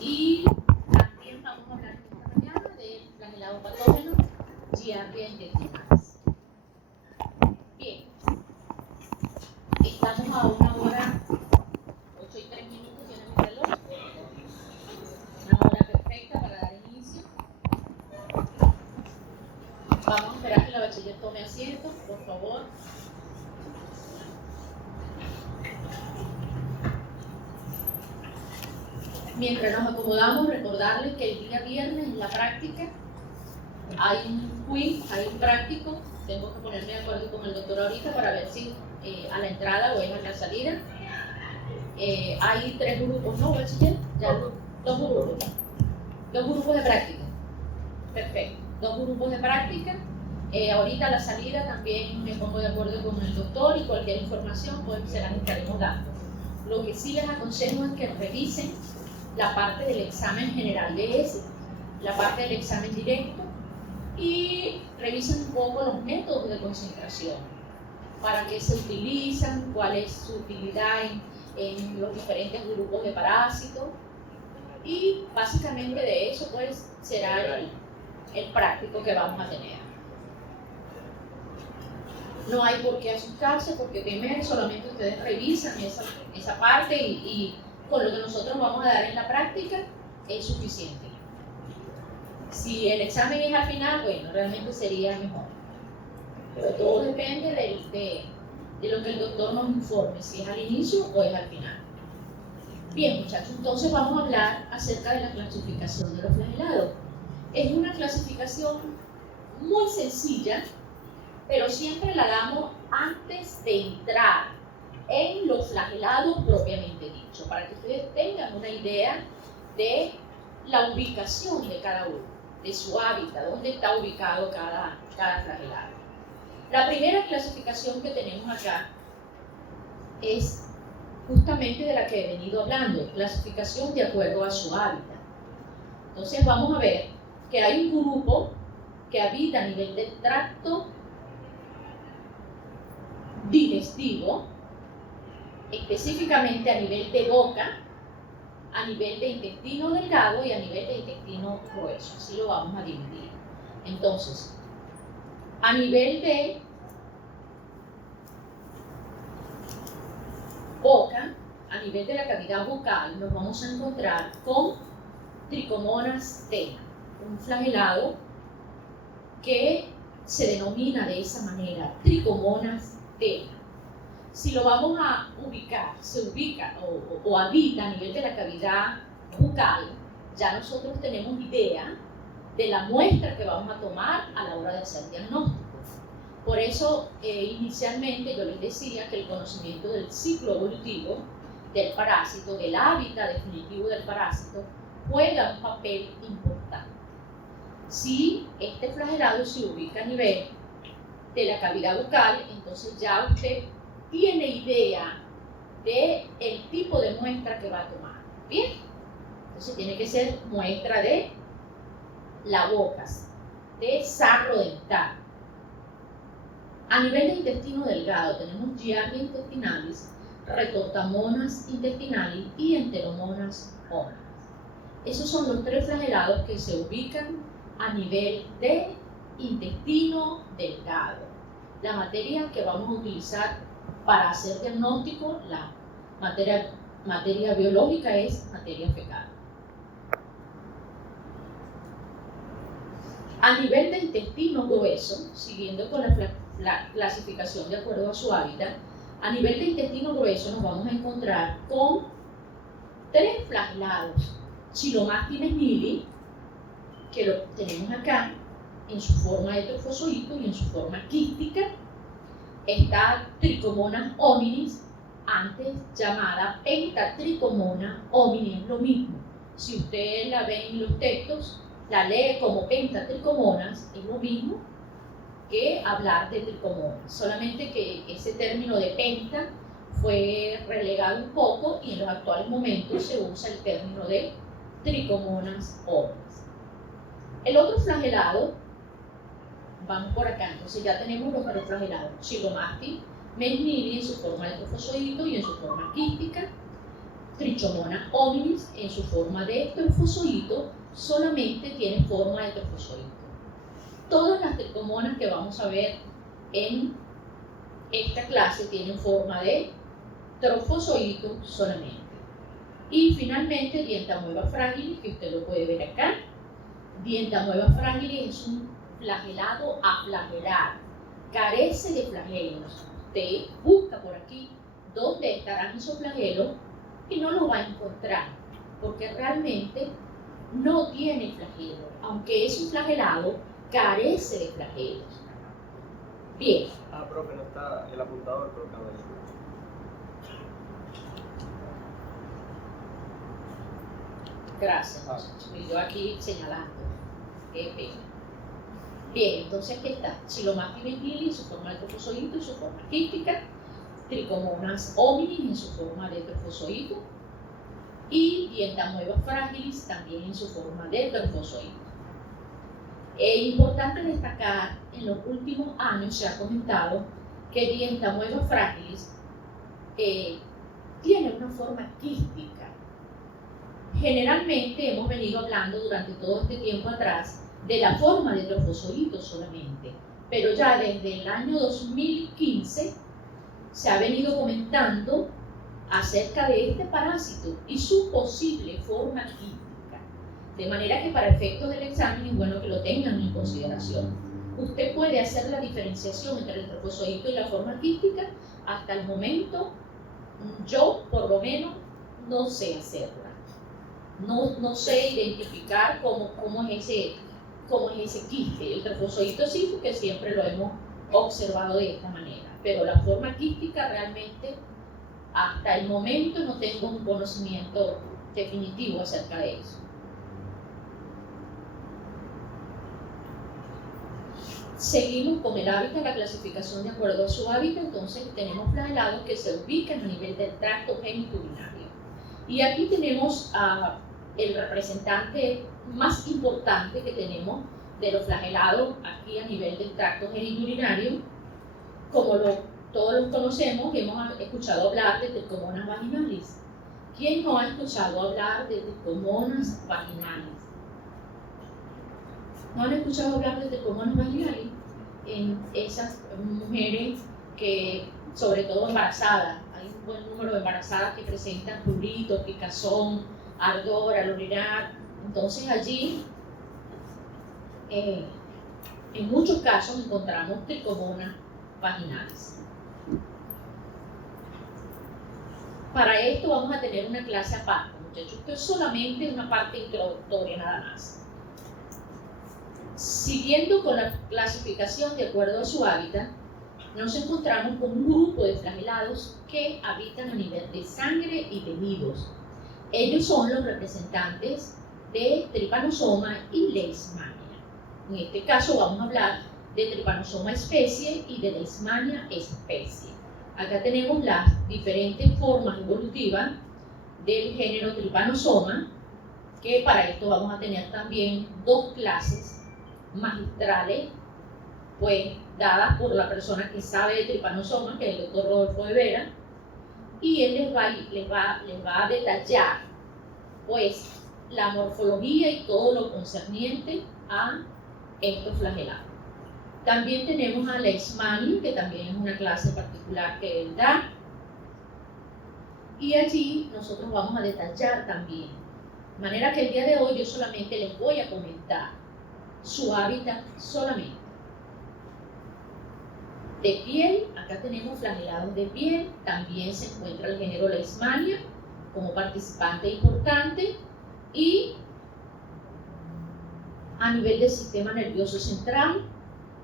Y también vamos a hablar esta mañana del flagelado patógeno Giardia intestinalis. Bien, estamos a 1:08:03, tiene mi reloj. Una hora perfecta para dar inicio. Vamos a esperar que la bachiller tome asiento, por favor. Mientras nos acomodamos, recordarles que el día viernes en la práctica hay un quiz, hay un práctico. Tengo que ponerme de acuerdo con el doctor ahorita para ver si a la entrada o es a la salida. Hay 3 grupos, ¿no, bachiller? Ya, 2 grupos. 2 grupos de práctica. Perfecto. 2 grupos de práctica. Ahorita a la salida también me pongo de acuerdo con el doctor y cualquier información pues se las estaremos dando. Lo que sí les aconsejo es que revisen la parte del examen general de ese, la parte del examen directo y revisen un poco los métodos de concentración, para qué se utilizan, cuál es su utilidad en los diferentes grupos de parásitos y básicamente de eso pues será el práctico que vamos a tener. No hay por qué asustarse porque primero solamente ustedes revisan esa parte y con lo que nosotros vamos a dar en la práctica es suficiente. Si el examen es al final, bueno, realmente sería mejor. Pero todo depende de lo que el doctor nos informe, si es al inicio o es al final. Bien, muchachos, entonces vamos a hablar acerca de la clasificación de los flagelados. Es una clasificación muy sencilla, pero siempre la damos antes de entrar en los flagelados propiamente dicho, para que ustedes tengan una idea de la ubicación de cada uno, de su hábitat, dónde está ubicado cada flagelado. La primera clasificación que tenemos acá es justamente de la que he venido hablando, clasificación de acuerdo a su hábitat. Entonces vamos a ver que hay un grupo que habita a nivel del tracto digestivo, específicamente a nivel de boca, a nivel de intestino delgado y a nivel de intestino grueso. Así lo vamos a dividir. Entonces, a nivel de boca, a nivel de la cavidad bucal, nos vamos a encontrar con Trichomonas tena, un flagelado que se denomina de esa manera, Trichomonas tena. Si lo vamos a ubicar, se ubica o habita a nivel de la cavidad bucal, ya nosotros tenemos idea de la muestra que vamos a tomar a la hora de hacer diagnóstico. Por eso, inicialmente yo les decía que el conocimiento del ciclo evolutivo del parásito, del hábitat definitivo del parásito, juega un papel importante. Si este flagelado se ubica a nivel de la cavidad bucal, entonces ya usted tiene idea del tipo de muestra que va a tomar. ¿Bien? Entonces tiene que ser muestra de la boca, de sarro dental. A nivel de intestino delgado tenemos Giardia intestinalis, Retortamonas intestinalis y Enteromonas onas. Esos son los 3 flagelados que se ubican a nivel de intestino delgado. La materia que vamos a utilizar para hacer diagnóstico, la materia biológica es materia fecal. A nivel de intestino grueso, siguiendo con la clasificación de acuerdo a su hábitat, a nivel de intestino grueso nos vamos a encontrar con 3 flagelados. Chilomactis mesnili, que lo tenemos acá en su forma de trofozoito y en su forma quística. Está Trichomonas hominis, antes llamada Pentatrichomona hominis, lo mismo. Si ustedes la ven en los textos, la lee como Pentatrichomonas, es lo mismo que hablar de tricomonas, solamente que ese término de penta fue relegado un poco y en los actuales momentos se usa el término de Trichomonas hominis. El otro flagelado, vamos por acá, entonces ya tenemos los 3 flagelados, Chilomactis mesnili en su forma de trofozoito y en su forma quística, Trichomonas hominis en su forma de trofozoito solamente tiene forma de trofozoito. Todas las tricomonas que vamos a ver en esta clase tienen forma de trofozoito solamente. Y finalmente, Dientamoeba fragilis, que usted lo puede ver acá. Dientamoeba fragilis es un flagelado aflagelado, carece de flagelos. Usted busca por aquí dónde estarán esos flagelos y no los va a encontrar, porque realmente no tiene flagelo. Aunque es un flagelado, carece de flagelos. Bien. Profe, no está el apuntador colocado ahí. Gracias, y yo aquí señalando. Qué pena. Bien, entonces aquí está. Xylomactines gili, su forma de trofozoito y su forma quística. Trichomonas hominis en su forma de trofozoito. Y Dientamoeba fragilis también en su forma de trofozoito. Es importante destacar, en los últimos años se ha comentado que Dientamoeba fragilis tiene una forma quística. Generalmente hemos venido hablando durante todo este tiempo atrás de la forma de trofozoito solamente, pero ya desde el año 2015 se ha venido comentando acerca de este parásito y su posible forma quística, de manera que para efectos del examen es bueno que lo tengan en consideración. Usted puede hacer la diferenciación entre el trofozoito y la forma quística. Hasta el momento yo por lo menos no sé hacerla. No sé identificar cómo es ese quiste. El trofozoito sí, porque siempre lo hemos observado de esta manera, pero la forma quística realmente hasta el momento no tengo un conocimiento definitivo acerca de eso. Seguimos con el hábitat, la clasificación de acuerdo a su hábitat. Entonces tenemos flagelados que se ubican a nivel del tracto genitourinario. Y aquí tenemos el representante más importante que tenemos de los flagelados aquí a nivel del tracto genitourinario. Como todos los conocemos, hemos escuchado hablar de Trichomonas vaginalis. ¿Quién no ha escuchado hablar de Trichomonas vaginalis? ¿No han escuchado hablar de Trichomonas vaginalis? En esas mujeres que, sobre todo embarazadas, hay un buen número de embarazadas que presentan prurito, picazón, ardor al orinar. Entonces allí, en muchos casos encontramos Trichomonas vaginalis. Para esto vamos a tener una clase aparte, muchachos. Esto es solamente una parte introductoria nada más. Siguiendo con la clasificación de acuerdo a su hábitat, nos encontramos con un grupo de flagelados que habitan a nivel de sangre y tejidos. Ellos son los representantes de Trypanosoma y Leishmania. En este caso vamos a hablar de Trypanosoma especie y de Leishmania especie. Acá tenemos las diferentes formas evolutivas del género Trypanosoma, que para esto vamos a tener también dos clases magistrales, pues dadas por la persona que sabe de Trypanosoma, que es el doctor Rodolfo de Vera, y él les va a detallar pues la morfología y todo lo concerniente a estos flagelados. También tenemos a Leishmania, que también es una clase particular que él da, y allí nosotros vamos a detallar también, de manera que el día de hoy yo solamente les voy a comentar su hábitat solamente. De piel, acá tenemos flagelados de piel, también se encuentra el género Leishmania como participante importante, y a nivel del sistema nervioso central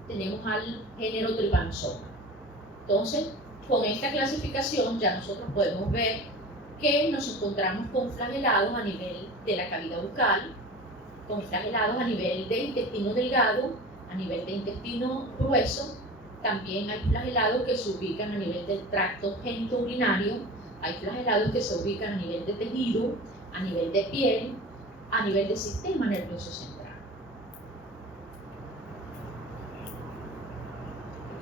tenemos al género Trypanosoma. Entonces, con esta clasificación ya nosotros podemos ver que nos encontramos con flagelados a nivel de la cavidad bucal, con flagelados a nivel de intestino delgado, a nivel de intestino grueso. También hay flagelados que se ubican a nivel del tracto genitourinario, hay flagelados que se ubican a nivel de tejido, a nivel de piel, a nivel del sistema nervioso central.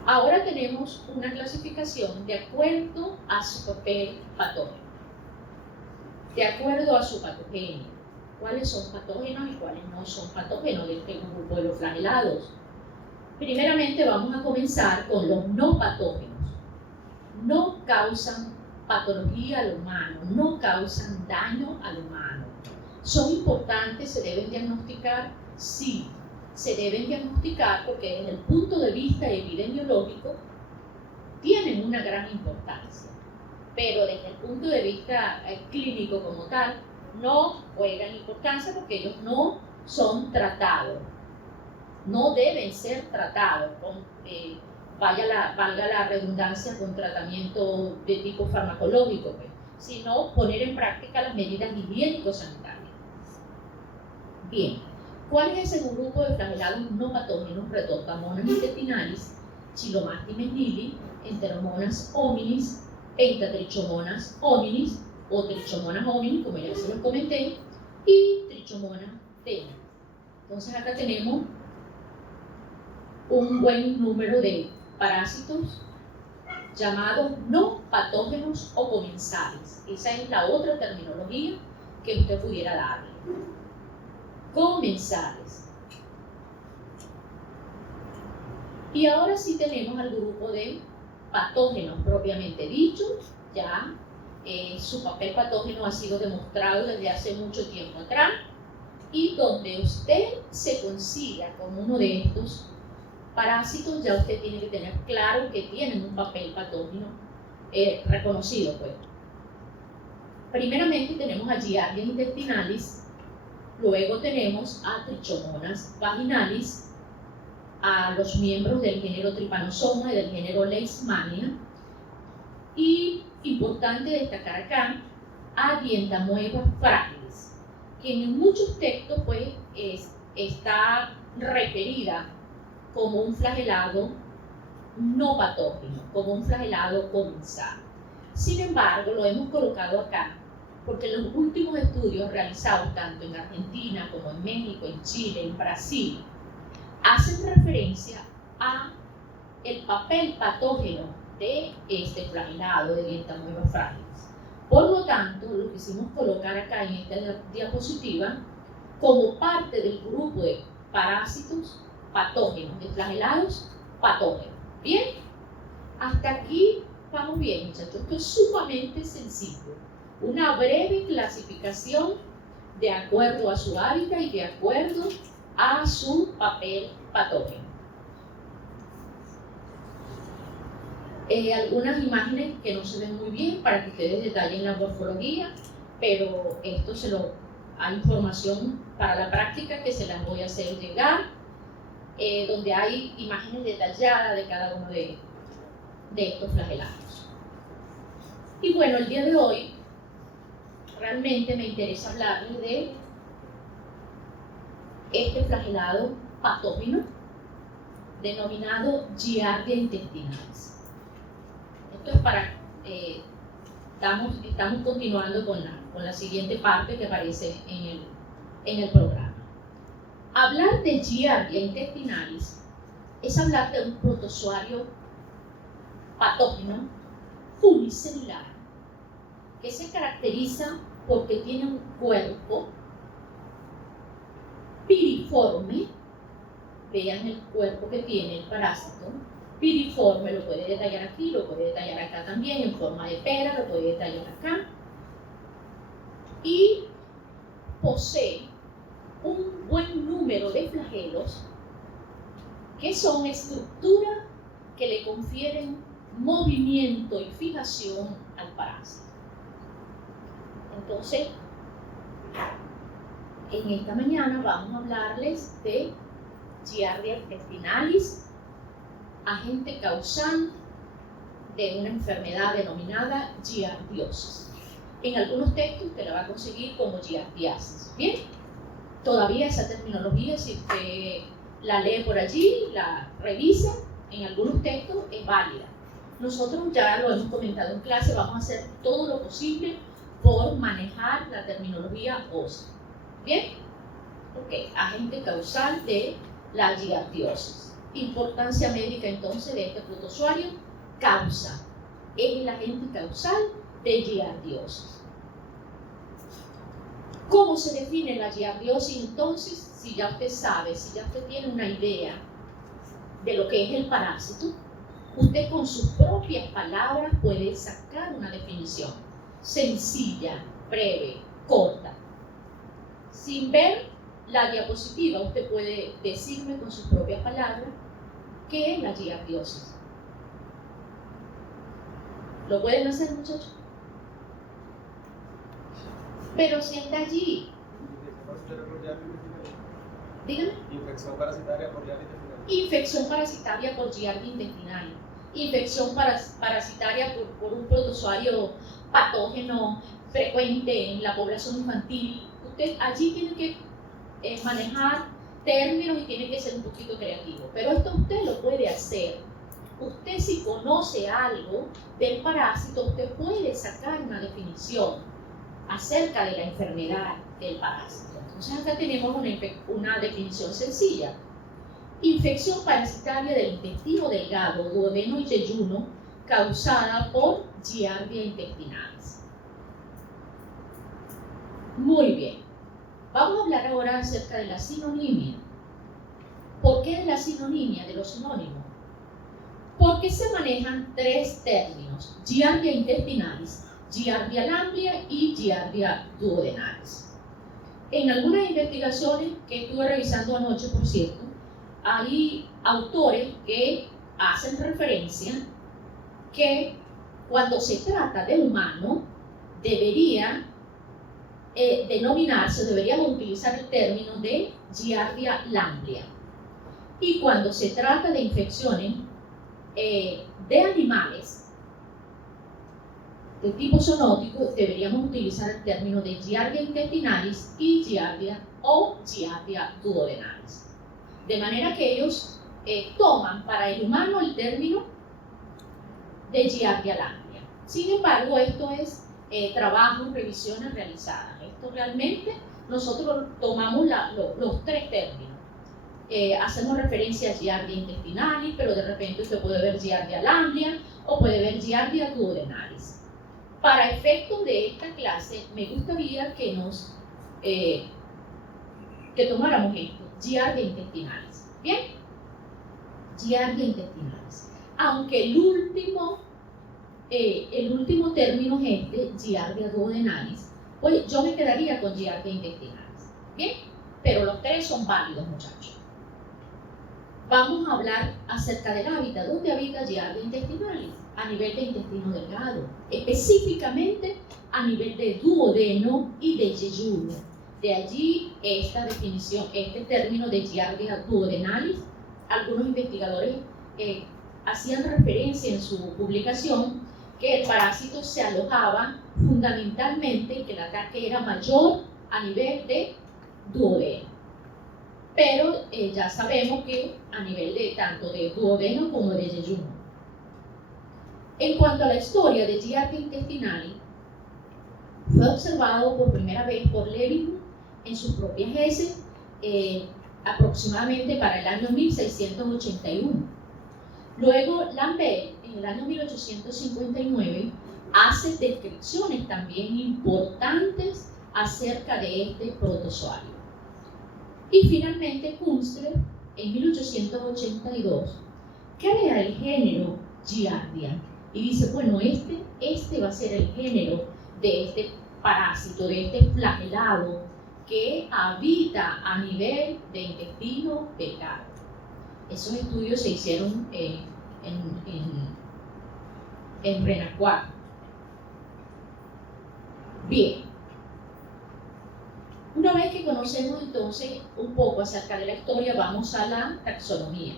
Ahora tenemos una clasificación de acuerdo a su papel patógeno. de acuerdo a su patogenia. ¿Cuáles son patógenos y cuáles no son patógenos de este grupo de los flagelados? Primeramente vamos a comenzar con los no patógenos. No causan patología al humano, no causan daño al humano. ¿Son importantes? ¿Se deben diagnosticar? Sí, se deben diagnosticar porque desde el punto de vista epidemiológico tienen una gran importancia, pero desde el punto de vista clínico como tal no juegan importancia porque ellos no son tratados, no deben ser tratados con, valga la redundancia, con tratamiento de tipo farmacológico, pues, sino poner en práctica las medidas higiénico-sanitarias. Bien, ¿cuál es ese grupo de flagelados no patógenos? Retortamonas intestinalis, Chilomastis menili, Enteromonas hominis, Entatrichomonas hominis o Trichomonas hominis, como ya se los comenté, y Trichomonas tena. Entonces acá tenemos un buen número de parásitos llamados no patógenos o comensales. Esa es la otra terminología que usted pudiera darle. Comensales. Y ahora sí tenemos al grupo de patógenos propiamente dicho. Ya su papel patógeno ha sido demostrado desde hace mucho tiempo atrás, y donde usted se consiga con uno de estos parásitos, ya usted tiene que tener claro que tienen un papel patógeno reconocido, pues. Primeramente tenemos a Giardia intestinalis, luego tenemos a Trichomonas vaginalis, a los miembros del género Trypanosoma y del género Leishmania, y importante destacar acá a Dientamoeba fragilis, que en muchos textos pues está referida como un flagelado no patógeno, como un flagelado comensal. Sin embargo, lo hemos colocado acá porque en los últimos estudios realizados tanto en Argentina como en México, en Chile, en Brasil, hacen referencia a el papel patógeno de este flagelado de Dientamoeba fragilis. Por lo tanto, lo quisimos colocar acá en esta diapositiva como parte del grupo de parásitos patógenos, de flagelados patógenos. ¿Bien? Hasta aquí vamos bien, muchachos. Esto es sumamente sencillo. Una breve clasificación de acuerdo a su hábitat y de acuerdo a su papel patógeno. Algunas imágenes que no se ven muy bien para que ustedes detallen la morfología, pero esto hay información para la práctica que se las voy a hacer llegar, donde hay imágenes detalladas de cada uno de estos flagelados. Y bueno, el día de hoy realmente me interesa hablarles de este flagelado patógeno denominado Giardia intestinalis. Esto es para, estamos continuando con la siguiente parte que aparece en el programa. Hablar de Giardia intestinalis es hablar de un protozoario patógeno unicelular que se caracteriza porque tiene un cuerpo piriforme. Vean el cuerpo que tiene el parásito, piriforme, lo puede detallar aquí, lo puede detallar acá también, en forma de pera, lo puede detallar acá, y posee un buen número de flagelos que son estructuras que le confieren movimiento y fijación al parásito. Entonces, en esta mañana vamos a hablarles de Giardia intestinalis, agente causante de una enfermedad denominada giardiosis. En algunos textos usted la va a conseguir como giardiasis. Bien, todavía esa terminología, si usted la lee por allí, la revisa, en algunos textos es válida. Nosotros ya lo hemos comentado en clase, vamos a hacer todo lo posible por manejar la terminología ósea. Bien, ok, agente causal de la giardiosis. Importancia médica entonces de este protozoario: causa, es el agente causal de giardiosis. ¿Cómo se define la giardiosis entonces? Si ya usted sabe, si ya usted tiene una idea de lo que es el parásito, usted con sus propias palabras puede sacar una definición sencilla, breve, corta. Sin ver la diapositiva, usted puede decirme con sus propias palabras qué es la giardiosis. ¿Lo pueden hacer, muchachos? Pero si está allí. Dígame. Infección parasitaria por Giardia intestinal. Infección parasitaria por Giardia intestinal. Infección parasitaria por un protozoario patógeno frecuente en la población infantil. Usted allí tiene que manejar términos y tiene que ser un poquito creativo. Pero esto usted lo puede hacer. Usted, si conoce algo del parásito, usted puede sacar una definición acerca de la enfermedad del parásito. Entonces acá tenemos una definición sencilla. Infección parasitaria del intestino delgado, duodeno y yeyuno causada por Giardia intestinalis. Muy bien. Vamos a hablar ahora acerca de la sinonimia. ¿Por qué la sinonimia de los sinónimos? Porque se manejan tres términos: Giardia intestinalis, Giardia lamblia y Giardia duodenalis. En algunas investigaciones que estuve revisando anoche, por cierto, hay autores que hacen referencia que cuando se trata de humano debería denominarse, deberíamos utilizar el término de Giardia lamblia. Y cuando se trata de infecciones de animales de tipo zoonótico, deberíamos utilizar el término de Giardia intestinalis y Giardia o Giardia duodenalis. De manera que ellos toman para el humano el término de Giardia lamblia. Sin embargo, esto es trabajo, revisiones realizadas. Esto realmente nosotros tomamos los tres términos. Hacemos referencia a Giardia intestinalis, pero de repente usted puede ver Giardia lamblia o puede ver Giardia duodenalis. Para efectos de esta clase, me gustaría que tomáramos esto, Giardia intestinalis. ¿Bien? Giardia intestinalis. Aunque el último término es este, Giardia duodenalis, pues yo me quedaría con Giardia intestinalis. ¿Bien? Pero los tres son válidos, muchachos. Vamos a hablar acerca del hábitat. ¿Dónde habita Giardia intestinalis? A nivel de intestino delgado, específicamente a nivel de duodeno y de yeyuno. De allí esta definición, este término de Giardia duodenalis. Algunos investigadores hacían referencia en su publicación que el parásito se alojaba fundamentalmente, que el ataque era mayor a nivel de duodeno. Pero ya sabemos que a nivel de tanto de duodeno como de yeyuno. En cuanto a la historia de Giardia intestinalis, fue observado por primera vez por Leeuwenhoek en sus propias heces aproximadamente para el año 1681. Luego Lambert, en el año 1859, hace descripciones también importantes acerca de este protozoario. Y finalmente Kunstler, en 1882, crea el género Giardia y dice, bueno, este va a ser el género de este parásito, de este flagelado que habita a nivel de intestino delgado. Esos estudios se hicieron en Renacuac. Bien. Una vez que conocemos entonces un poco acerca de la historia, vamos a la taxonomía.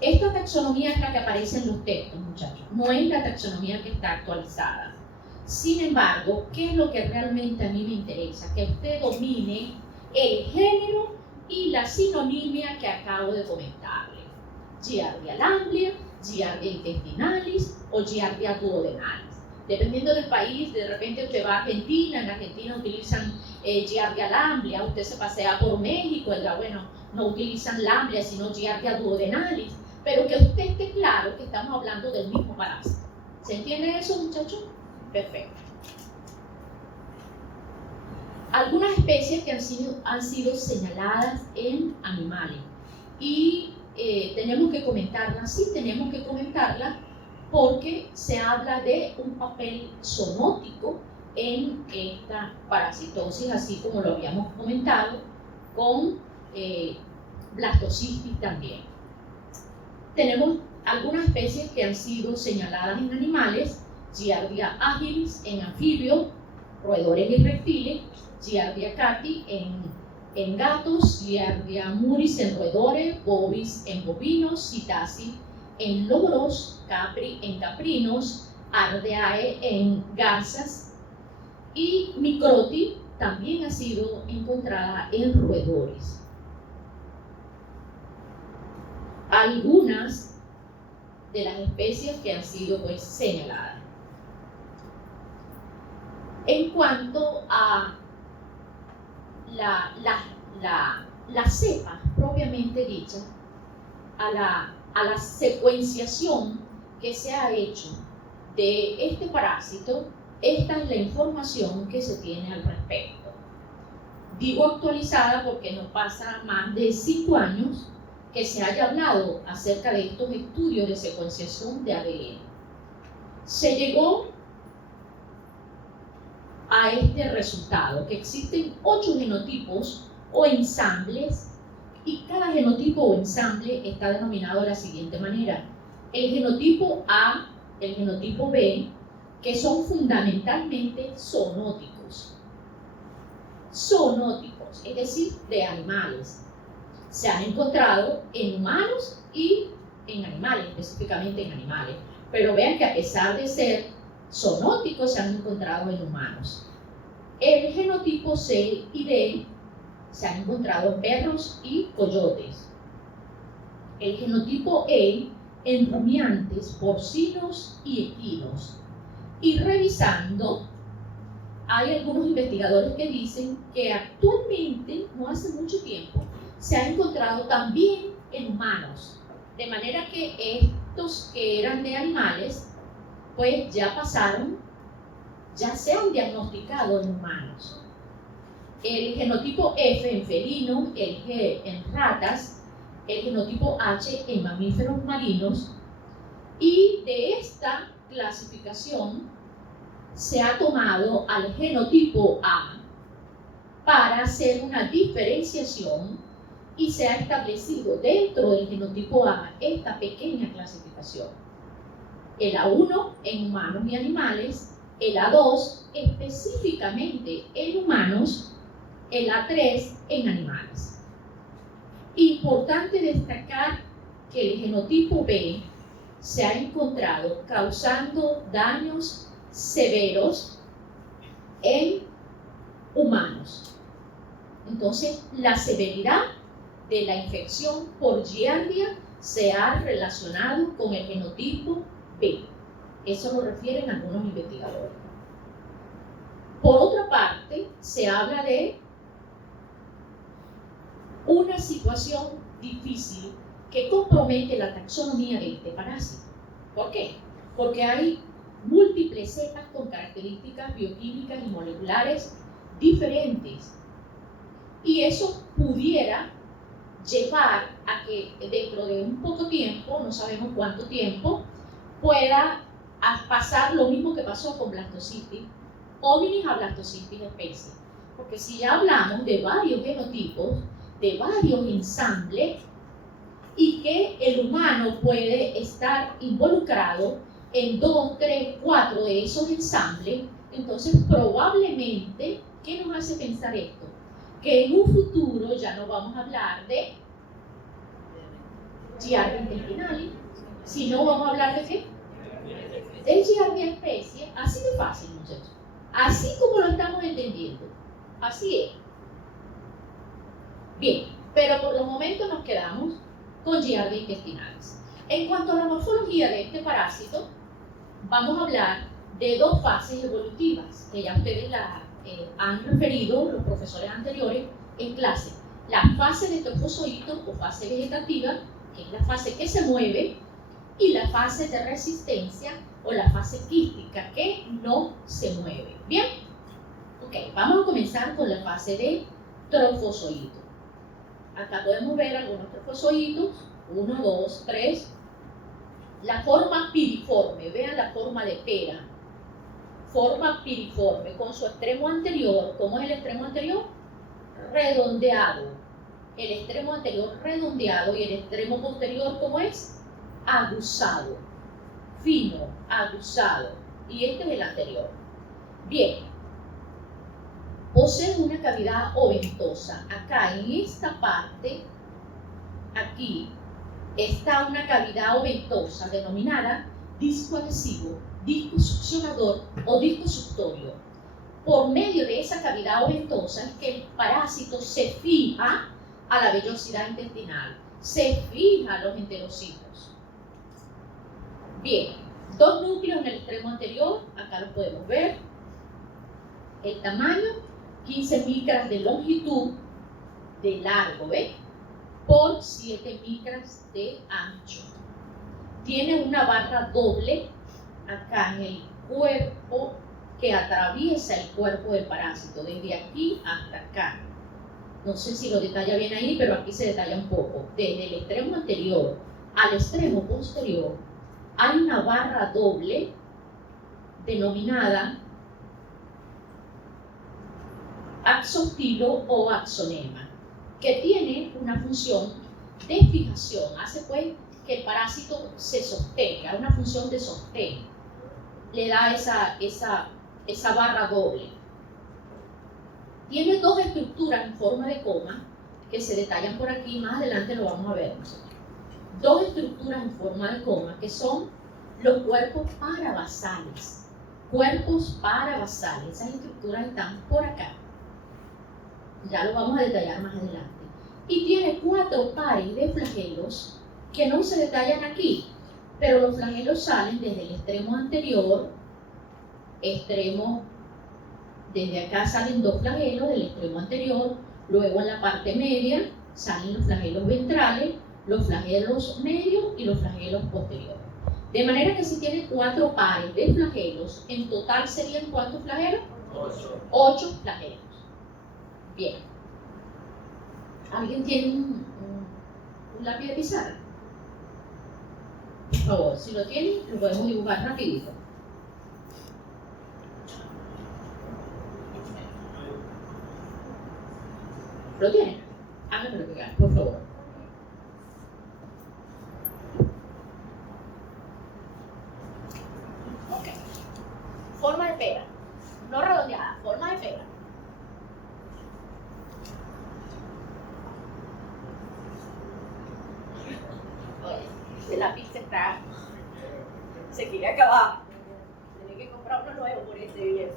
Esta taxonomía es la que aparece en los textos, muchachos, no es la taxonomía que está actualizada. Sin embargo, ¿qué es lo que realmente a mí me interesa? Que usted domine el género y la sinonimia que acabo de comentarle. Giardia lamblia, Giardia intestinalis o Giardia duodenalis. Dependiendo del país, de repente usted va a Argentina, en Argentina utilizan Giardia lamblia, usted se pasea por México, no utilizan lamblia, sino Giardia duodenalis, pero que usted esté claro que estamos hablando del mismo parásito. ¿Se entiende eso, muchachos? Perfecto. algunas especies que han sido señaladas en animales. Y tenemos que comentarlas, sí tenemos que comentarlas, porque se habla de un papel zoonótico en esta parasitosis, así como lo habíamos comentado con blastocystis también. Tenemos algunas especies que han sido señaladas en animales: Giardia agilis en anfibios, roedores y reptiles; Giardia cati en gatos; Giardia muris en roedores; bovis en bovinos; Psittaci en loros; capri en caprinos; Ardeae en garzas; y Microti también ha sido encontrada en roedores. Algunas de las especies que han sido pues señaladas. En cuanto a la cepa propiamente dicha, a la secuenciación que se ha hecho de este parásito, esta es la información que se tiene al respecto. Digo actualizada porque no pasa más de 5 años que se haya hablado acerca de estos estudios de secuenciación de ADN. Se llegó a este resultado, que existen 8 genotipos o ensambles, y cada genotipo o ensamble está denominado de la siguiente manera: el genotipo A, el genotipo B, que son fundamentalmente zoonóticos, es decir, de animales. Se han encontrado en humanos y en animales, específicamente en animales, pero vean que a pesar de ser zoonóticos se han encontrado en humanos. El genotipo C y D se han encontrado en perros y coyotes. El genotipo E en rumiantes, porcinos y equinos. Y revisando, hay algunos investigadores que dicen que actualmente, no hace mucho tiempo, se ha encontrado también en humanos. De manera que estos que eran de animales, pues ya pasaron, ya se han diagnosticado en humanos. El genotipo F en felinos, el G en ratas, el genotipo H en mamíferos marinos, y de esta clasificación se ha tomado al genotipo A para hacer una diferenciación, y se ha establecido dentro del genotipo A esta pequeña clasificación: el A1 en humanos y animales, el A2 específicamente en humanos, el A3 en animales. Importante destacar que el genotipo B se ha encontrado causando daños severos en humanos. Entonces, la severidad de la infección por Giardia se ha relacionado con el genotipo B. Eso lo refieren algunos investigadores. Por otra parte, se habla de una situación difícil que compromete la taxonomía de este parásito. ¿Por qué? Porque hay múltiples cepas con características bioquímicas y moleculares diferentes, y eso pudiera llevar a que dentro de un poco tiempo, no sabemos cuánto tiempo, pueda pasar lo mismo que pasó con blastocystis, hominis a blastocystis especie. Porque si ya hablamos de varios genotipos, de varios ensambles, y que el humano puede estar involucrado en 2, 3, 4 de esos ensambles, entonces probablemente, ¿qué nos hace pensar esto? Que en un futuro ya no vamos a hablar de Giardia intestinalis, sino vamos a hablar de ¿qué? De Giardia especie. Así de fácil, muchachos. Así como lo estamos entendiendo. Así es. Bien, pero por los momentos nos quedamos con Giardia intestinalis. En cuanto a la morfología de este parásito, vamos a hablar de 2 fases evolutivas que ya ustedes la han referido los profesores anteriores en clase: la fase de trofozoito o fase vegetativa, que es la fase que se mueve, y la fase de resistencia o la fase quística, que no se mueve. ¿Bien? ¿Ok? Ok, vamos a comenzar con la fase de trofozoito. Acá podemos ver algunos trofozoitos, 1, 2, 3. La forma piriforme, vean la forma de pera. Forma piriforme con su extremo anterior. ¿Cómo es el extremo anterior? Redondeado. El extremo anterior redondeado y el extremo posterior, ¿cómo es? Aguzado. Fino, aguzado. Y este es el anterior. Bien. Posee una cavidad oventosa. Acá en esta parte, aquí, está una cavidad oventosa denominada disco adhesivo, disco succionador o disco suctorio. Por medio de esa cavidad oventosa es que el parásito se fija a la vellosidad intestinal, se fija a los enterocitos. Bien, dos núcleos en el extremo anterior, acá los podemos ver. El tamaño, 15 micras de longitud, de largo, ¿ves? Por 7 micras de ancho. Tiene una barra doble acá en el cuerpo que atraviesa el cuerpo del parásito, desde aquí hasta acá. No sé si lo detalla bien ahí, pero aquí se detalla un poco. Desde el extremo anterior al extremo posterior hay una barra doble denominada axostilo o axonema, que tiene una función de fijación, hace pues que el parásito se sostenga, una función de sostén, le da esa barra doble. Tiene dos estructuras en forma de coma que se detallan por aquí, más adelante lo vamos a ver. Dos estructuras en forma de coma que son los cuerpos parabasales. Cuerpos parabasales, esas estructuras están por acá. Ya lo vamos a detallar más adelante. Y tiene 4 pares de flagelos que no se detallan aquí, pero los flagelos salen desde el extremo anterior, desde acá salen 2 flagelos del extremo anterior, luego en la parte media salen los flagelos ventrales, los flagelos medios y los flagelos posteriores. De manera que si tiene 4 pares de flagelos, en total serían ¿cuántos flagelos? 8 flagelos. Bien. ¿Alguien tiene un lápiz de pizarra? Por favor, si lo tiene, lo podemos dibujar rapidito. ¿Lo tiene? Háganmelo pegar, por favor. Ok. Forma de pera. No redondeada, forma de pera. Oye, la pizza se quiere acabar. Tiene que comprar uno nuevo por este viejo.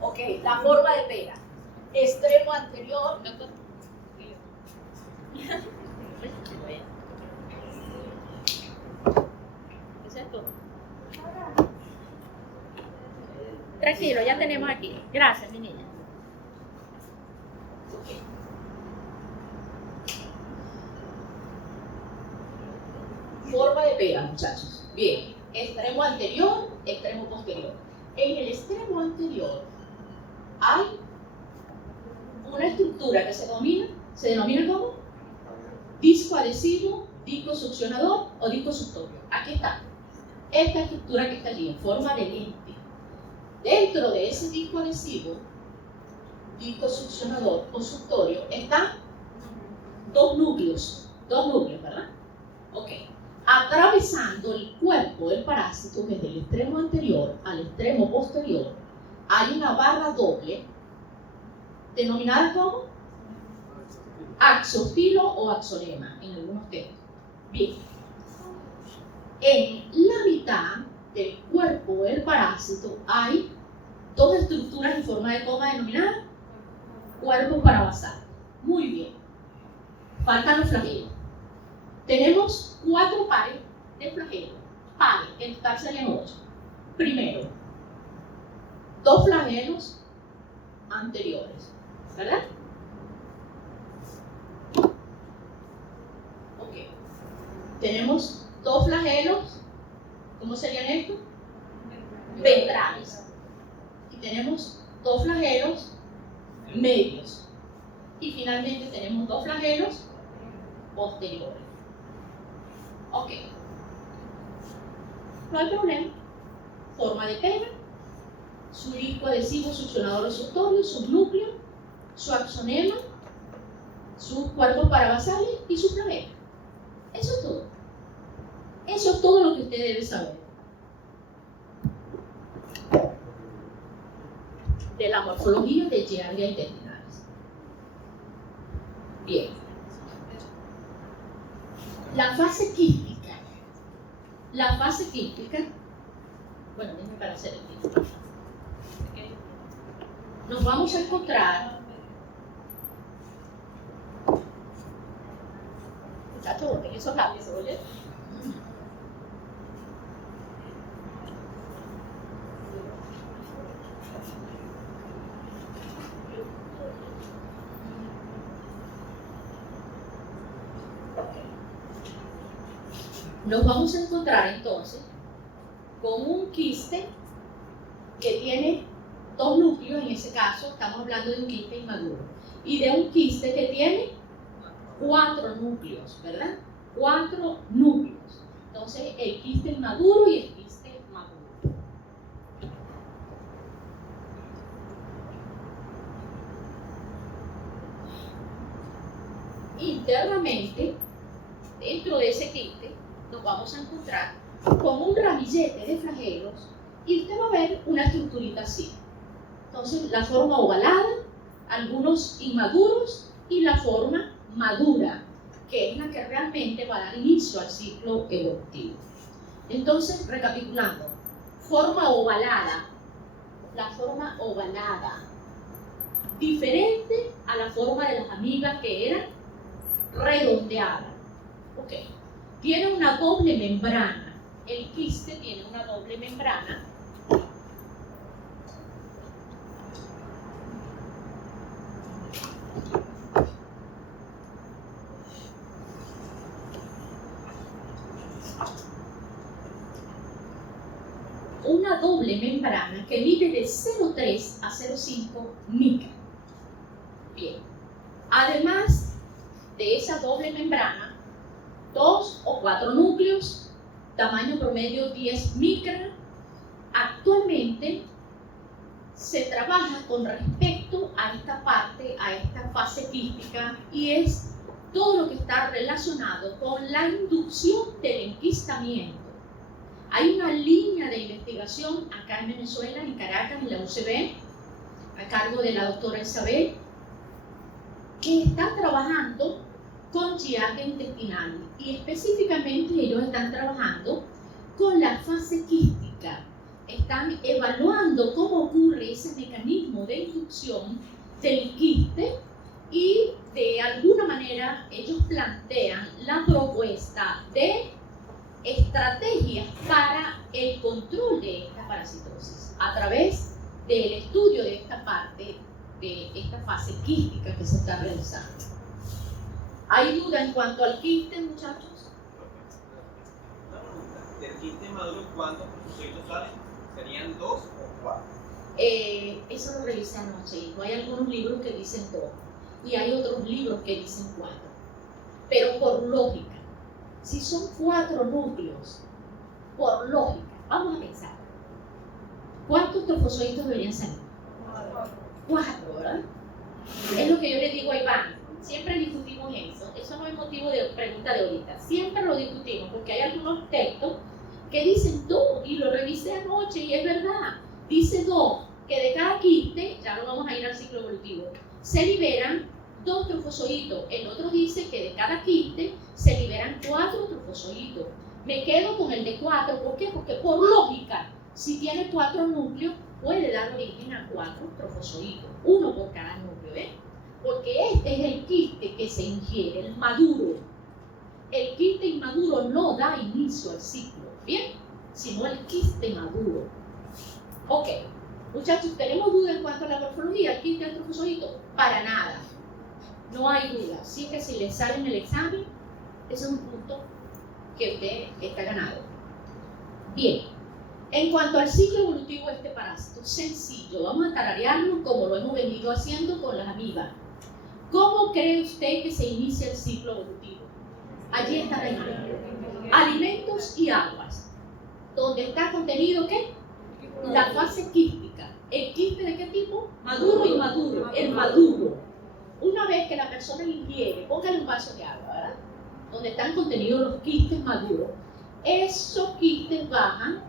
Ok, la forma de pera. Extremo anterior. ¿Es esto? Tranquilo, ya tenemos aquí. Gracias, mi niña. Okay. Forma de pera, muchachos. Bien, extremo anterior, extremo posterior. En el extremo anterior hay una estructura que se denomina como disco adhesivo, disco succionador o disco suctorio. Aquí está. Esta estructura que está allí en forma de lente. Dentro de ese disco adhesivo, disco succionador o suctorio, están dos núcleos, ¿verdad? Ok. Atravesando el cuerpo del parásito desde el extremo anterior al extremo posterior, hay una barra doble denominada como axostilo o axonema en algunos textos. Bien. En la mitad del cuerpo del parásito hay dos estructuras en forma de coma denominadas cuerpos parabasales. Muy bien. Faltan los flagelos. Tenemos 4 pares de flagelos. Pares, en total serían 8. Primero, 2 flagelos anteriores, ¿verdad? Ok. Tenemos 2 flagelos, ¿cómo serían estos? Ventrales. Y tenemos 2 flagelos medios. Y finalmente tenemos dos flagelos posteriores. Ok. No hay problema. Forma de pera, su disco adhesivo succionador receptorio, su núcleo, su axonema, sus cuerpos parabasales y su flagelo. Eso es todo. Eso es todo lo que usted debe saber de la morfología de Giardia intestinalis. Bien. La fase quística. La fase quística. Bueno, déjenme para hacer el título. Nos vamos a encontrar. Muchachos, boten esos lápices, ¿oye? Nos vamos a encontrar entonces con un quiste que tiene dos núcleos, en ese caso estamos hablando de un quiste inmaduro, y de un quiste que tiene 4 núcleos, ¿verdad? 4 núcleos. Entonces el quiste inmaduro y el quiste maduro. Internamente, dentro de ese quiste, nos vamos a encontrar con un ramillete de flagelos y usted va a ver una estructurita así. Entonces, la forma ovalada, algunos inmaduros y la forma madura, que es la que realmente va a dar inicio al ciclo evolutivo. Entonces, recapitulando, forma ovalada, la forma ovalada, diferente a la forma de las amibas que era redondeada. Ok. Tiene una doble membrana. El quiste tiene una doble membrana. Una doble membrana que mide de 0,3 a 0,5 micra. Bien. Además de esa doble membrana, 2 o 4 núcleos, tamaño promedio 10 micra. Actualmente se trabaja con respecto a esta parte, a esta fase quística, y es todo lo que está relacionado con la inducción del enquistamiento. Hay una línea de investigación acá en Venezuela, en Caracas, en la UCB, a cargo de la doctora Isabel, que está trabajando con Giardia intestinalis, y específicamente ellos están trabajando con la fase quística. Están evaluando cómo ocurre ese mecanismo de inducción del quiste y de alguna manera ellos plantean la propuesta de estrategias para el control de esta parasitosis a través del estudio de esta parte, de esta fase quística que se está realizando. ¿Hay duda en cuanto al quiste, muchachos? Una pregunta. ¿Del quiste maduro cuántos trofocitos salen? ¿Serían 2 o 4? Eso lo revisé anoche, hijo. Hay algunos libros que dicen 2 y hay otros libros que dicen 4. Pero por lógica, si son 4 núcleos, por lógica, vamos a pensar, ¿cuántos trofozoitos deberían salir? 4, ¿verdad? Es lo que yo le digo a Iván. Siempre discutimos eso. Eso no es motivo de pregunta de ahorita. Siempre lo discutimos porque hay algunos textos que dicen 2 y lo revisé anoche y es verdad. Dice 2, que de cada quiste, ya lo vamos a ir al ciclo evolutivo, se liberan 2 trofozoitos. El otro dice que de cada quiste se liberan 4 trofozoitos. Me quedo con el de 4. ¿Por qué? Porque por lógica, si tiene 4 núcleos, puede dar origen a 4 trofozoitos. 1 por cada núcleo, ¿ves? Porque este es el quiste que se ingiere, el maduro. El quiste inmaduro no da inicio al ciclo, ¿bien? Sino el quiste maduro. Ok, muchachos, ¿tenemos duda en cuanto a la morfología? ¿El quiste del trofozoito? Para nada. No hay duda. Sí que si le sale en el examen, ese es un punto que usted está ganado. Bien, En cuanto al ciclo evolutivo de este parásito, sencillo, vamos a tararearlo como lo hemos venido haciendo con las amibas. ¿Cómo cree usted que se inicia el ciclo evolutivo? Allí está la imagen. Alimentos y aguas. ¿Dónde está contenido qué? La fase quística. ¿El quiste de qué tipo? Maduro y inmaduro. El maduro. Una vez que la persona ingiere, póngale un vaso de agua, ¿verdad? Donde están contenidos los quistes maduros. Esos quistes van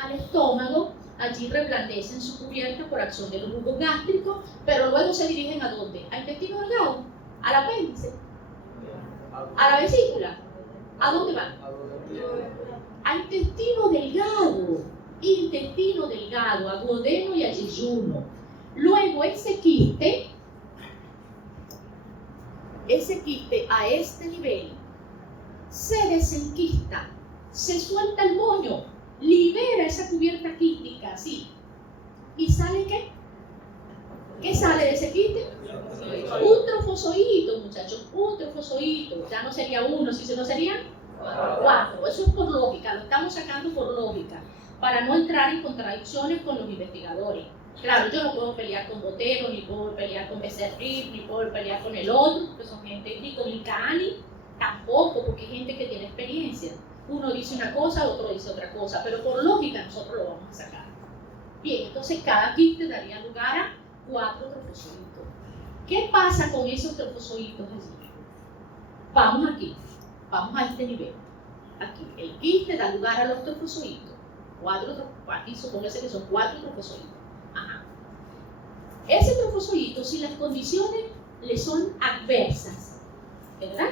al estómago, allí reblandecen su cubierta por acción de los jugos gástricos, pero luego se dirigen ¿a dónde? ¿Al intestino delgado? ¿Al apéndice? ¿A la vesícula? ¿A dónde van? Al intestino delgado, a duodeno y a yeyuno. Luego ese quiste a este nivel se desenquista, se suelta el moño, libera esa cubierta quística, así. ¿Y sale qué? ¿Qué sale de ese quiste? Un trofozoito, muchachos, un trofozoito. Ya no sería uno, si no serían 4. Eso es por lógica, lo estamos sacando por lógica, para no entrar en contradicciones con los investigadores. Claro, yo no puedo pelear con Botero, ni puedo pelear con Becerril, ni puedo pelear con el otro, porque son gente, ni con Ilcani, tampoco, porque hay gente que tiene experiencia. Uno dice una cosa, otro dice otra cosa, pero por lógica nosotros lo vamos a sacar. Bien, entonces cada quiste daría lugar a 4 trofozoitos. ¿Qué pasa con esos trofozoitos allí? Vamos aquí, vamos a este nivel. Aquí, el quiste da lugar a los trofozoitos. Aquí supóngase que son 4 trofozoitos. Ajá. Ese trofozoito, si las condiciones le son adversas, ¿verdad?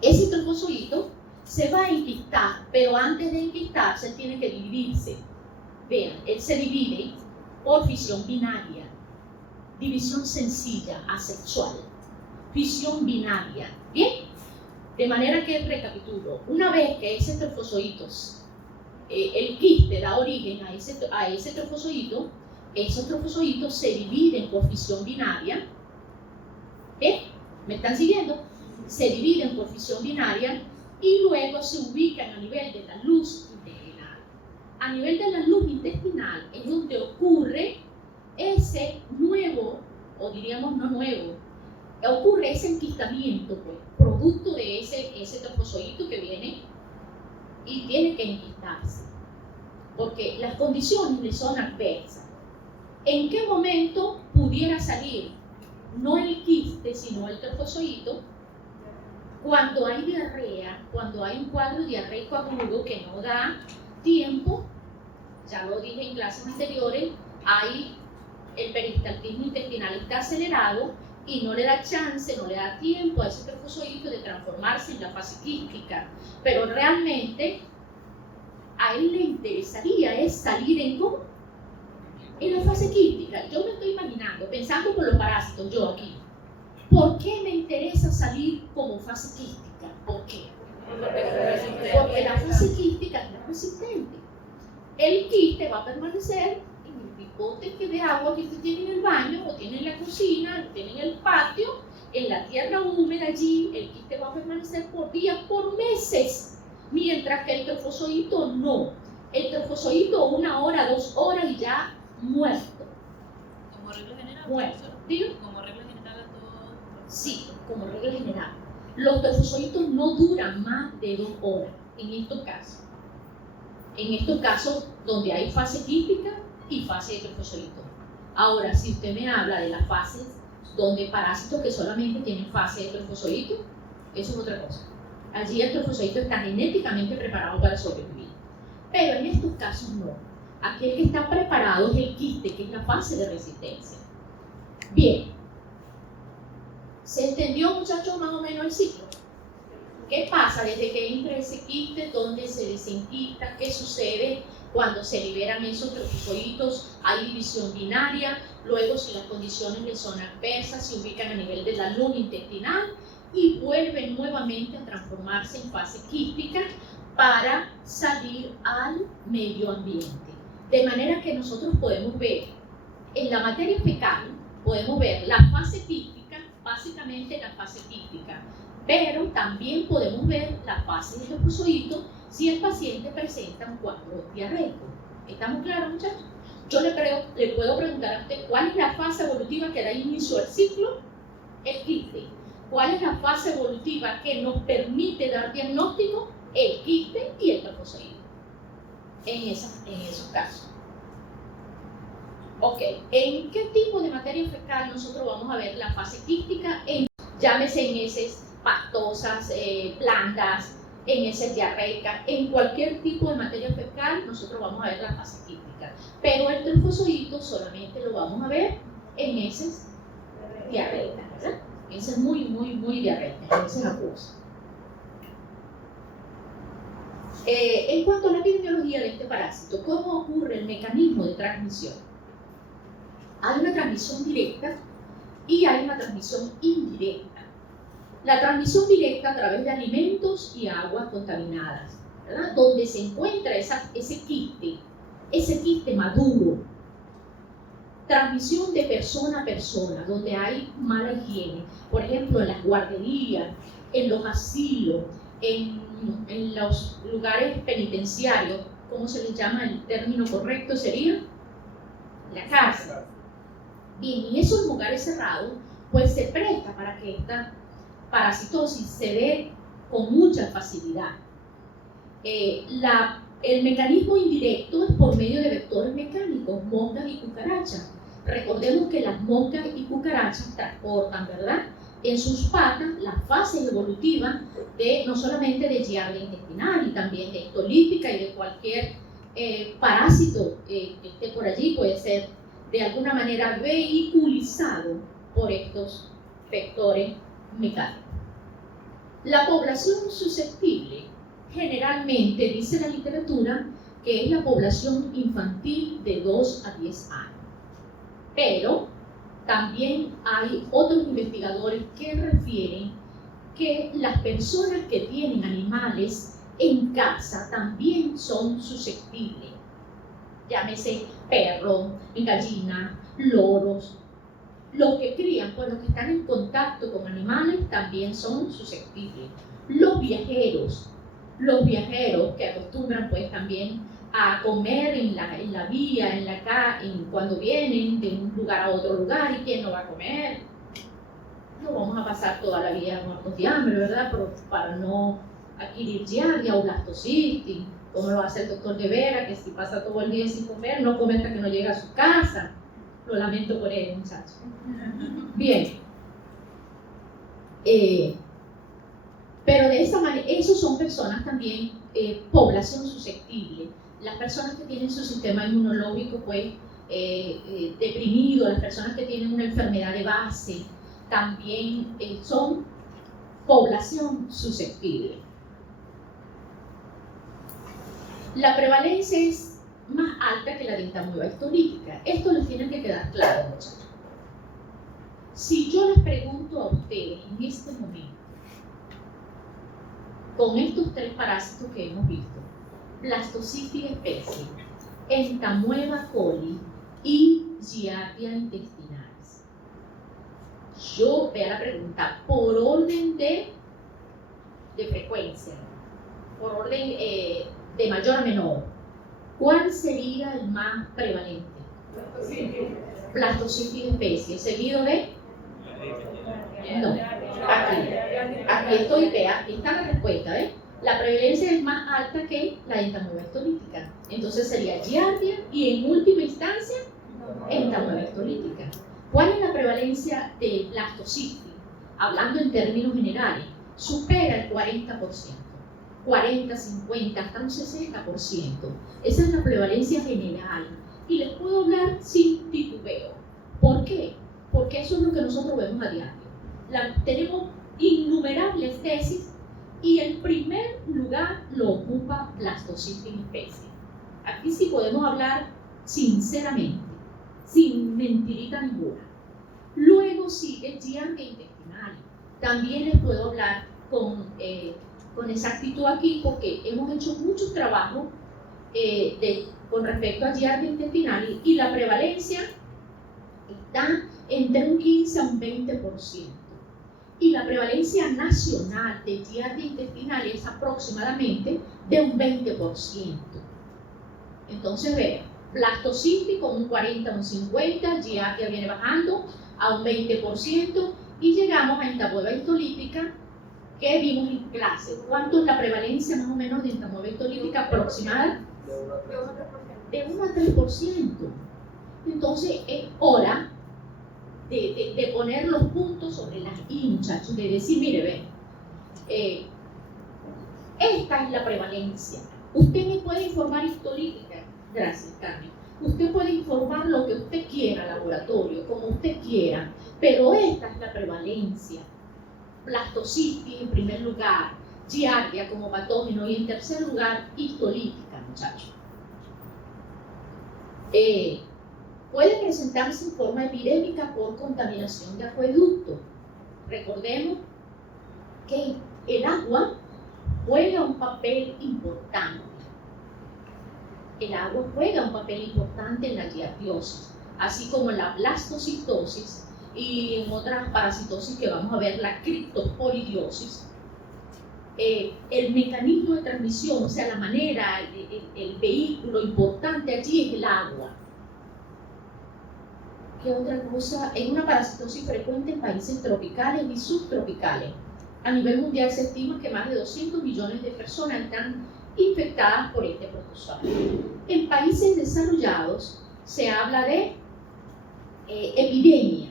Ese trofozoito se va a enquistar, pero antes de enquistarse tiene que dividirse. Vean, él se divide por fisión binaria, división sencilla, asexual, fisión binaria. Bien, de manera que recapitulo, una vez que ese trofozoito, el quiste da origen a ese trofozoito, esos trofozoitos se dividen por fisión binaria. ¿Me están siguiendo? Se dividen por fisión binaria y luego se ubican a nivel de la luz intestinal. A nivel de la luz intestinal es donde ocurre ese nuevo, o diríamos no nuevo, ocurre ese enquistamiento, pues, producto de ese trofozoito que viene y tiene que enquistarse, porque las condiciones le son adversas. ¿En qué momento pudiera salir no el quiste, sino el trofozoito? Cuando hay diarrea, cuando hay un cuadro diarreico agudo que no da tiempo, ya lo dije en clases anteriores, el peristaltismo intestinal está acelerado y no le da chance, no le da tiempo a ese trofozoito de transformarse en la fase quística, pero realmente a él le interesaría es salir en la fase quística. Yo me estoy imaginando, pensando por los parásitos, yo aquí, ¿por qué me interesa salir como fase quística? ¿Por qué? Porque la fase quística es la resistente. El quiste va a permanecer en el pipote de agua que usted tiene en el baño, o tiene en la cocina, o tiene en el patio, en la tierra húmeda allí. El quiste va a permanecer por días, por meses, mientras que el trofozoito no. El trofozoito 1 hora, 2 horas y ya muerto. Como regla general. Muerto. ¿Digo? Como regla general a todos. Sí, como regla general. Los trofozoitos no duran más de 2 horas en estos casos. En estos casos donde hay fase quística y fase de trofozoito. Ahora, si usted me habla de las fases donde parásitos que solamente tienen fase de trofozoito, eso es otra cosa. Allí el trofozoito está genéticamente preparado para sobrevivir. Pero en estos casos no. Aquí el que está preparado es el quiste, que es la fase de resistencia. Bien. ¿Se entendió, muchachos, más o menos el ciclo? ¿Qué pasa desde que entra ese quiste, donde se desenquista? ¿Qué sucede cuando se liberan esos trofozoitos? Hay división binaria. Luego, si las condiciones le son adversas, se ubican a nivel de la luna intestinal y vuelven nuevamente a transformarse en fase quística para salir al medio ambiente. De manera que nosotros podemos ver en la materia fecal, podemos ver la fase quística, básicamente la fase quística, pero también podemos ver la fase de trofozoito si el paciente presenta un cuadro diarreico. ¿Estamos claros, muchachos? Yo le puedo preguntar a usted cuál es la fase evolutiva que da inicio al ciclo, el quiste. ¿Cuál es la fase evolutiva que nos permite dar diagnóstico? El quiste y el trofozoide. En esos casos. Ok, ¿en qué tipo de materia fecal nosotros vamos a ver la fase quística? Llámese en heces pastosas, plantas, en heces diarreicas, en cualquier tipo de materia fecal nosotros vamos a ver la fase quística. Pero el trofozoito solamente lo vamos a ver en heces diarreicas, ¿verdad? Heces muy diarreicas, heces acuosas. En cuanto a la epidemiología de este parásito, ¿cómo ocurre el mecanismo de transmisión? Hay una transmisión directa y hay una transmisión indirecta. La transmisión directa a través de alimentos y aguas contaminadas, ¿verdad? Donde se encuentra ese quiste maduro. Transmisión de persona a persona, donde hay mala higiene. Por ejemplo, en las guarderías, en los asilos, en los lugares penitenciarios, ¿cómo se les llama? El término correcto sería la cárcel. Bien, en esos lugares cerrados, pues se presta para que esta parasitosis se dé con mucha facilidad. El mecanismo indirecto es por medio de vectores mecánicos, moscas y cucarachas. Recordemos que las moscas y cucarachas transportan, ¿verdad?, en sus patas las fases evolutivas no solamente de giardia intestinal, y también de histolítica y de cualquier parásito que esté por allí, puede ser de alguna manera vehiculizado por estos vectores mecánicos. La población susceptible generalmente dice la literatura que es la población infantil de 2 a 10 años. Pero también hay otros investigadores que refieren que las personas que tienen animales en casa también son susceptibles. Llámese perro, gallina, loros. Los que crían, pues los que están en contacto con animales también son susceptibles. Los viajeros que acostumbran pues también a comer en la vía, cuando vienen de un lugar a otro lugar, y quién no va a comer. No vamos a pasar toda la vida muertos de hambre, ¿verdad? Pero para no adquirir giardia o blastocitis, como lo hace el doctor de Vera, que si pasa todo el día sin comer, no come hasta que no llega a su casa. Lo lamento por él, muchachos. Bien. Pero de esa manera, esos son personas también, población susceptible. Las personas que tienen su sistema inmunológico pues, deprimido, las personas que tienen una enfermedad de base, también son población susceptible. La prevalencia es más alta que la de entamoeba histolítica. Esto les tiene que quedar claro, muchachos. Si yo les pregunto a ustedes en este momento, con estos 3 parásitos que hemos visto, blastocitis especie, entamoeba coli y giardia intestinalis, yo vea la pregunta por orden de frecuencia, por orden de mayor a menor, ¿cuál sería el más prevalente? Blastocitis especie, seguido de... No, aquí estoy, vea, aquí está la respuesta, ¿eh? La prevalencia es más alta que la entamoeba histolítica. Entonces sería giardia y en última instancia entamoeba histolítica. ¿Cuál es la prevalencia de blastocitis? Hablando en términos generales, supera el 40%, 40, 50, hasta un 60%. Esa es la prevalencia general. Y les puedo hablar sin titubeo. ¿Por qué? Porque eso es lo que nosotros vemos a diario. Tenemos innumerables tesis y el primer lugar lo ocupa blastocitis especie. Aquí sí podemos hablar sinceramente, sin mentirita ninguna. Luego sigue giardia intestinal. También les puedo hablar con exactitud aquí porque hemos hecho muchos trabajos con respecto a giardia intestinal y la prevalencia está entre un 15 a un 20%. y la prevalencia nacional de giardia intestinal es aproximadamente de un 20%. Entonces vean, blastocisti con un 40 o un 50, giardia viene bajando a un 20% y llegamos a entamoeba histolítica que vimos en clase. ¿Cuánto es la prevalencia más o menos de entamoeba histolítica aproximada? De 1 a 3%. Entonces es hora de poner los puntos sobre las i, muchachos, de decir, mire, ven, esta es la prevalencia. Usted me puede informar histolítica, gracias Carmen, usted puede informar lo que usted quiera, laboratorio, como usted quiera, pero esta es la prevalencia. Blastocitis en primer lugar, giardia como patógeno y en tercer lugar, histolítica, muchachos. Puede presentarse en forma epidémica por contaminación de acueducto. Recordemos que el agua juega un papel importante. El agua juega un papel importante en la giardiosis, así como en la blastocistosis y en otras parasitosis que vamos a ver, la criptosporidiosis. El mecanismo de transmisión, o sea, la manera, el vehículo importante allí es el agua. ¿Qué otra cosa? Es una parasitosis frecuente en países tropicales y subtropicales. A nivel mundial se estima que más de 200 millones de personas están infectadas por este protozoario. En países desarrollados se habla de epidemia.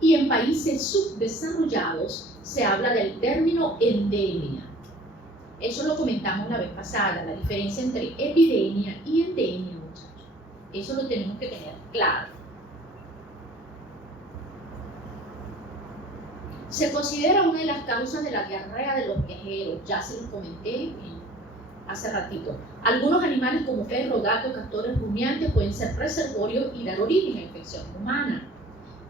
Y en países subdesarrollados se habla del término endemia. Eso lo comentamos la vez pasada, la diferencia entre epidemia y endemia, muchachos. Eso lo tenemos que tener claro. Se considera una de las causas de la diarrea de los viajeros, ya se los comenté hace ratito. Algunos animales como perros, gatos, castores, rumiantes pueden ser reservorios y dar origen a infección humana.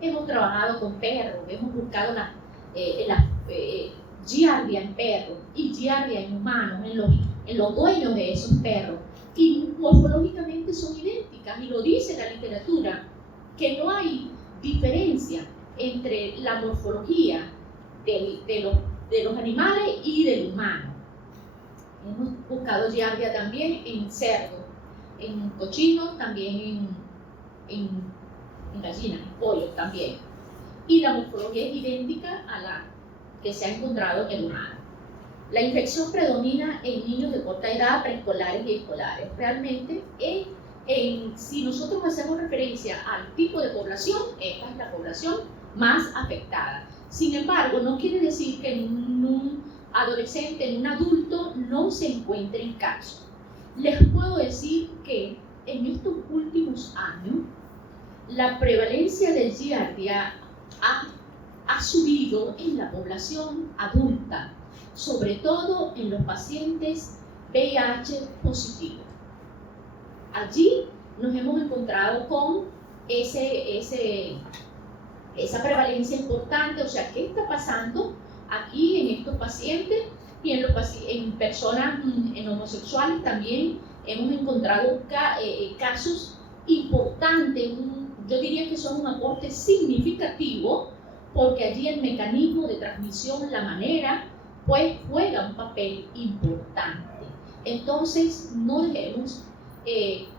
Hemos trabajado con perros, hemos buscado la giardia en perros y giardia en humanos, en los dueños de esos perros, y morfológicamente son idénticas, y lo dice la literatura, que no hay diferencia entre la morfología de los animales y del humano. Hemos buscado giardia también en cerdos, en cochinos, también en gallinas, en pollos también. Y la morfología es idéntica a la que se ha encontrado en el humano. La infección predomina en niños de corta edad, preescolares y escolares. Realmente, si nosotros hacemos referencia al tipo de población, esta es la población más afectada. Sin embargo, no quiere decir que en un adolescente, en un adulto, no se encuentren casos. Les puedo decir que en estos últimos años, la prevalencia de giardia ha subido en la población adulta, sobre todo en los pacientes VIH positivos. Allí nos hemos encontrado con esa prevalencia importante, o sea, ¿qué está pasando aquí en estos pacientes? Y en personas homosexuales también hemos encontrado casos importantes, yo diría que son un aporte significativo, porque allí el mecanismo de transmisión, la manera, pues juega un papel importante. Entonces, no dejemos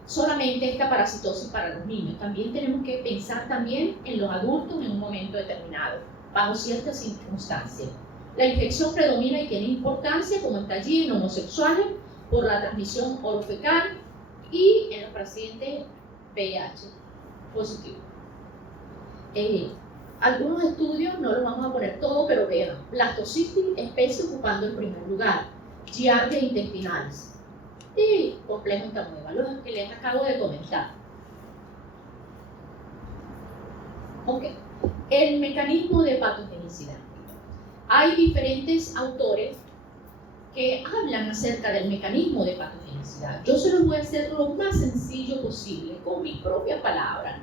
solamente esta parasitosis para los niños, también tenemos que pensar también en los adultos en un momento determinado, bajo ciertas circunstancias. La infección predomina y tiene importancia, como está allí en homosexuales, por la transmisión orofecal y en los pacientes VIH positivo. Algunos estudios, no los vamos a poner todos, pero vean, blastocitis, especie ocupando el primer lugar, giardia intestinales y complejo entamoeba, los que les acabo de comentar. Ok, el mecanismo de patogenicidad. Hay diferentes autores que hablan acerca del mecanismo de patogenicidad. Yo se los voy a hacer lo más sencillo posible, con mis propias palabras.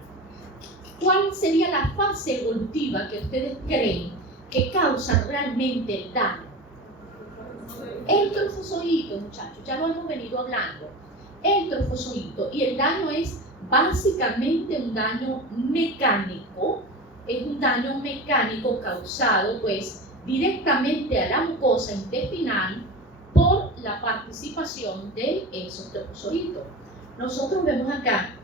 ¿Cuál sería la fase evolutiva que ustedes creen que causa realmente el daño? El trofozoito, muchachos, ya lo hemos venido hablando. El trofozoito, y el daño es básicamente un daño mecánico es un daño mecánico causado pues directamente a la mucosa intestinal por la participación de esos trofozoitos. Nosotros vemos acá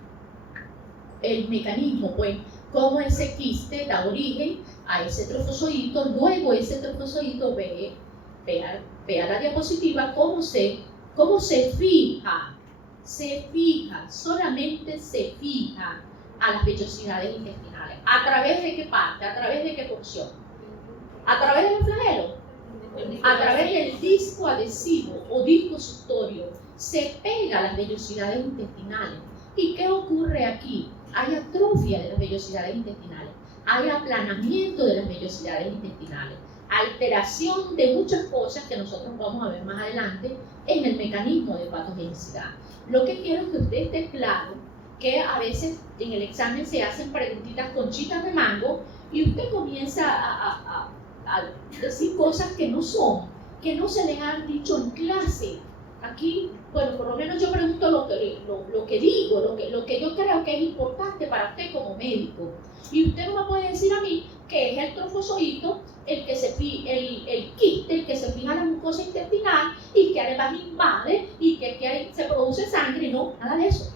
el mecanismo, pues, cómo ese quiste da origen a ese trofozoito, luego ese trofozoito ve a la diapositiva cómo se fija, solamente se fija a las vellosidades intestinales. ¿A través de qué parte? ¿A través de qué porción? ¿A través del flagelo? A través del disco adhesivo o disco suctorio se pega a las vellosidades intestinales. ¿Y qué ocurre aquí? Hay atrofia de las vellosidades intestinales, hay aplanamiento de las vellosidades intestinales, alteración de muchas cosas que nosotros vamos a ver más adelante en el mecanismo de patogenicidad. Lo que quiero es que usted esté claro que a veces en el examen se hacen preguntitas conchitas de mango y usted comienza a decir cosas que no son, que no se les han dicho en clase. Aquí, bueno, por lo menos yo pregunto lo que digo, lo que yo creo que es importante para usted como médico. Y usted no me puede decir a mí que es el trofozoito el quiste, el que se fija en la mucosa intestinal y que además invade y que se produce sangre. No, nada de eso.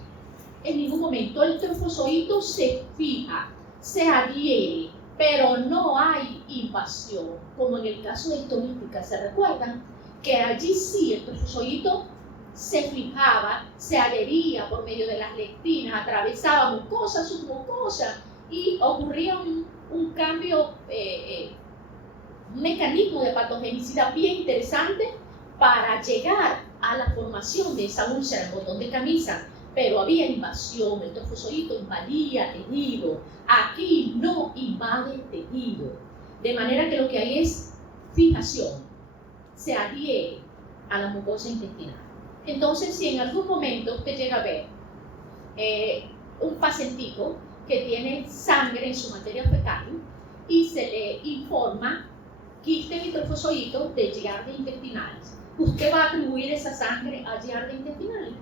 En ningún momento el trofozoito se fija, se adhiere, pero no hay invasión, como en el caso de estolítica. ¿Se recuerdan? Que allí sí el trofozoito se fijaba, se adhería por medio de las lectinas, atravesaba mucosa, submucosa y ocurría un cambio, un mecanismo de patogenicidad bien interesante para llegar a la formación de esa úlcera en botón de camisa. Pero había invasión, el trofozoito invadía tejido, aquí no invade tejido, de manera que lo que hay es fijación, se adhiere a la mucosa intestinal. Entonces, si en algún momento usted llega a ver un pacientico que tiene sangre en su materia fecal y se le informa quistes y trofozoitos de Giardia intestinales, ¿usted va a atribuir esa sangre a Giardia intestinales?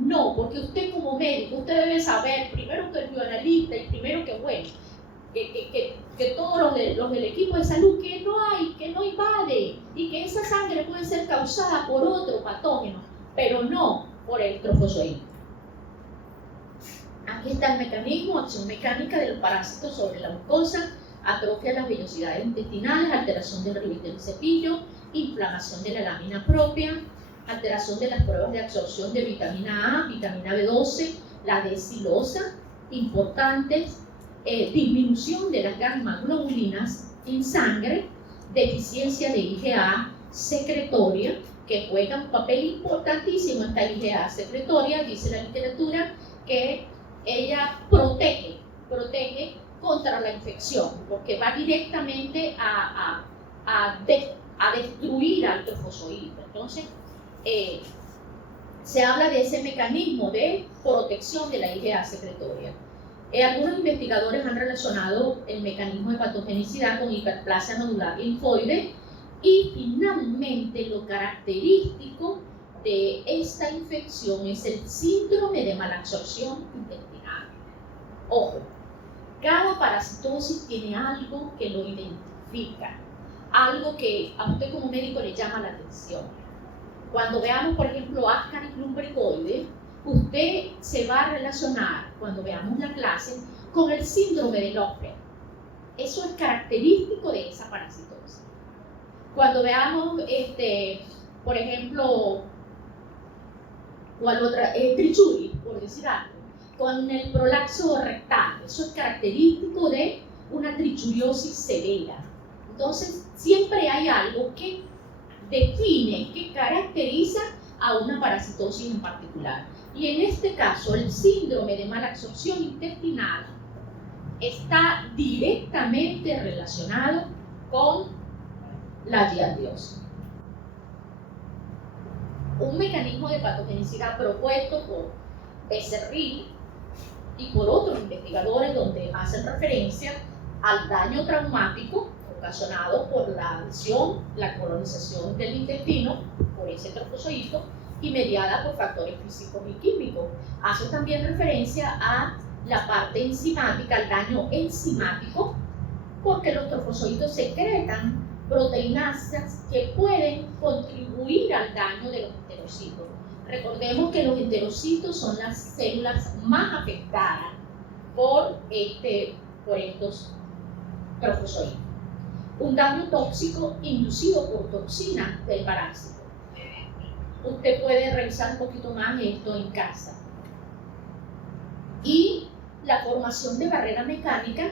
No, porque usted como médico, usted debe saber primero que el bioanalista y primero que bueno, que todos los del equipo de salud, que no invade y que esa sangre puede ser causada por otro patógeno, pero no por el trofozoito. Aquí está el mecanismo, acción mecánica del parásito sobre la mucosa, atrofia de las vellosidades intestinales, alteración del ribete del cepillo, inflamación de la lámina propia, alteración de las pruebas de absorción de vitamina A, vitamina B12, la D-silosa, importantes, disminución de las gamma-globulinas en sangre, deficiencia de IgA secretoria, que juega un papel importantísimo esta IgA secretoria, dice la literatura, que ella protege contra la infección, porque va directamente a destruir al trofozoito. Entonces, se habla de ese mecanismo de protección de la IgA secretoria. Algunos investigadores han relacionado el mecanismo de patogenicidad con hiperplasia nodular linfoide y finalmente lo característico de esta infección es el síndrome de malabsorción intestinal. Ojo, cada parasitosis tiene algo que lo identifica, algo que a usted como médico le llama la atención. Cuando veamos, por ejemplo, Ascaris lumbricoides, usted se va a relacionar, cuando veamos la clase, con el síndrome de Loeffler. Eso es característico de esa parasitosis. Cuando veamos, por ejemplo, ¿cuál otra? Trichuri, por decir algo, con el prolapso rectal. Eso es característico de una trichuriosis severa. Entonces, siempre hay algo que define, que caracteriza a una parasitosis en particular. Y en este caso, el síndrome de malabsorción intestinal está directamente relacionado con la giardiosis. Un mecanismo de patogenicidad propuesto por Becerril y por otros investigadores donde hacen referencia al daño traumático ocasionado por la adhesión, la colonización del intestino por ese trofozoito y mediada por factores físicos y químicos. Hace también referencia a la parte enzimática, el daño enzimático, porque los trofozoitos secretan proteinasas que pueden contribuir al daño de los enterocitos. Recordemos que los enterocitos son las células más afectadas por estos trofozoitos. Un daño tóxico inducido por toxinas del parásito. Usted puede revisar un poquito más esto en casa. Y la formación de barrera mecánica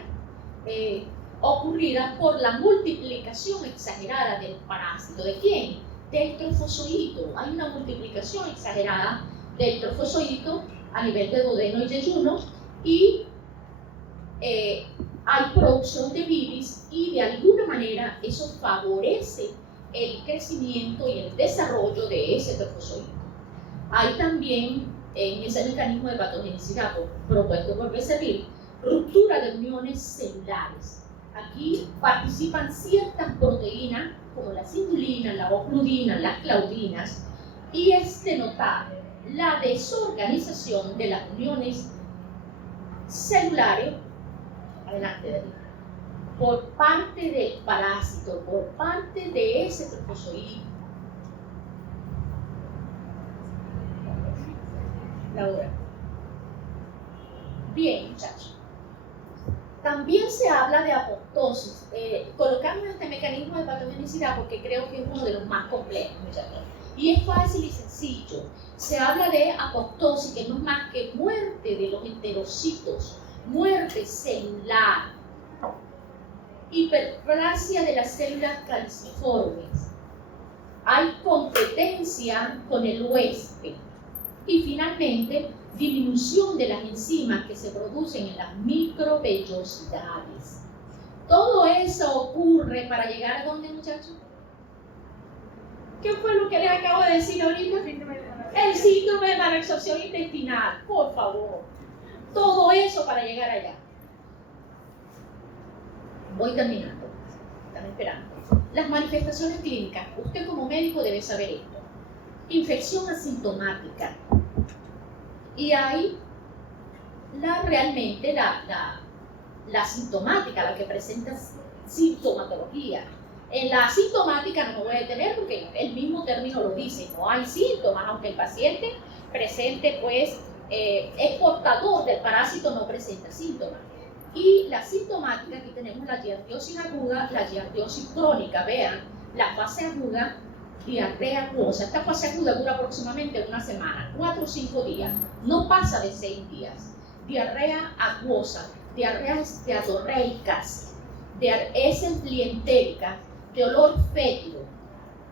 ocurrida por la multiplicación exagerada del parásito. ¿De quién? Del trofozoito. Hay una multiplicación exagerada del trofozoito a nivel de duodeno y yeyuno, y hay producción de bilis, y de alguna manera eso favorece el crecimiento y el desarrollo de ese trofozoito. Hay también en ese mecanismo de patogenicidad propuesto por Becerril, ruptura de uniones celulares. Aquí participan ciertas proteínas como la citulina, la ocludina, las claudinas, y es de notar la desorganización de las uniones celulares, adelante David, por parte del parásito, por parte de ese trofozoito. Laura. Bien, muchachos. También se habla de apoptosis. Colocamos este mecanismo de patogenicidad porque creo que es uno de los más complejos, muchachos. Y es fácil y sencillo. Se habla de apoptosis, que no es más que muerte de los enterocitos, muerte celular, hiperplasia de las células calciformes. Hay competencia con el huésped. Y finalmente, disminución de las enzimas que se producen en las microvellosidades. Todo eso ocurre para llegar a ¿dónde, muchachos? ¿Qué fue lo que les acabo de decir ahorita? El síndrome de malabsorción intestinal, por favor. Todo eso para llegar allá. Voy terminando. Están esperando. Las manifestaciones clínicas. Usted como médico debe saber esto. Infección asintomática. Y hay realmente la sintomática, la que presenta sintomatología. En la asintomática no me voy a detener porque el mismo término lo dice, no hay síntomas, aunque el paciente presente, pues, es portador del parásito, no presenta síntomas. Y la sintomática, aquí tenemos la giardiosis aguda, la giardiosis crónica. Vean, la fase aguda, diarrea acuosa. Esta fase aguda dura aproximadamente una semana, 4 o 5 días, no pasa de 6 días. Diarrea acuosa, diarreas esteatorreicas, heces lientéricas, de olor fétido,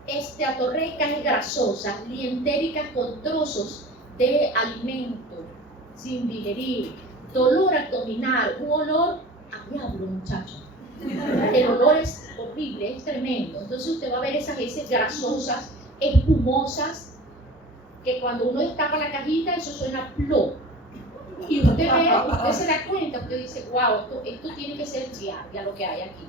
esteatorreicas y grasosas, lientéricas con trozos de alimento sin digerir, dolor abdominal, un olor a diablo, muchachos. El olor es horrible, es tremendo. Entonces usted va a ver esas heces grasosas, espumosas, que cuando uno destapa la cajita, eso suena plop. Y usted se da cuenta, usted dice, wow, esto tiene que ser giardia lo que hay aquí.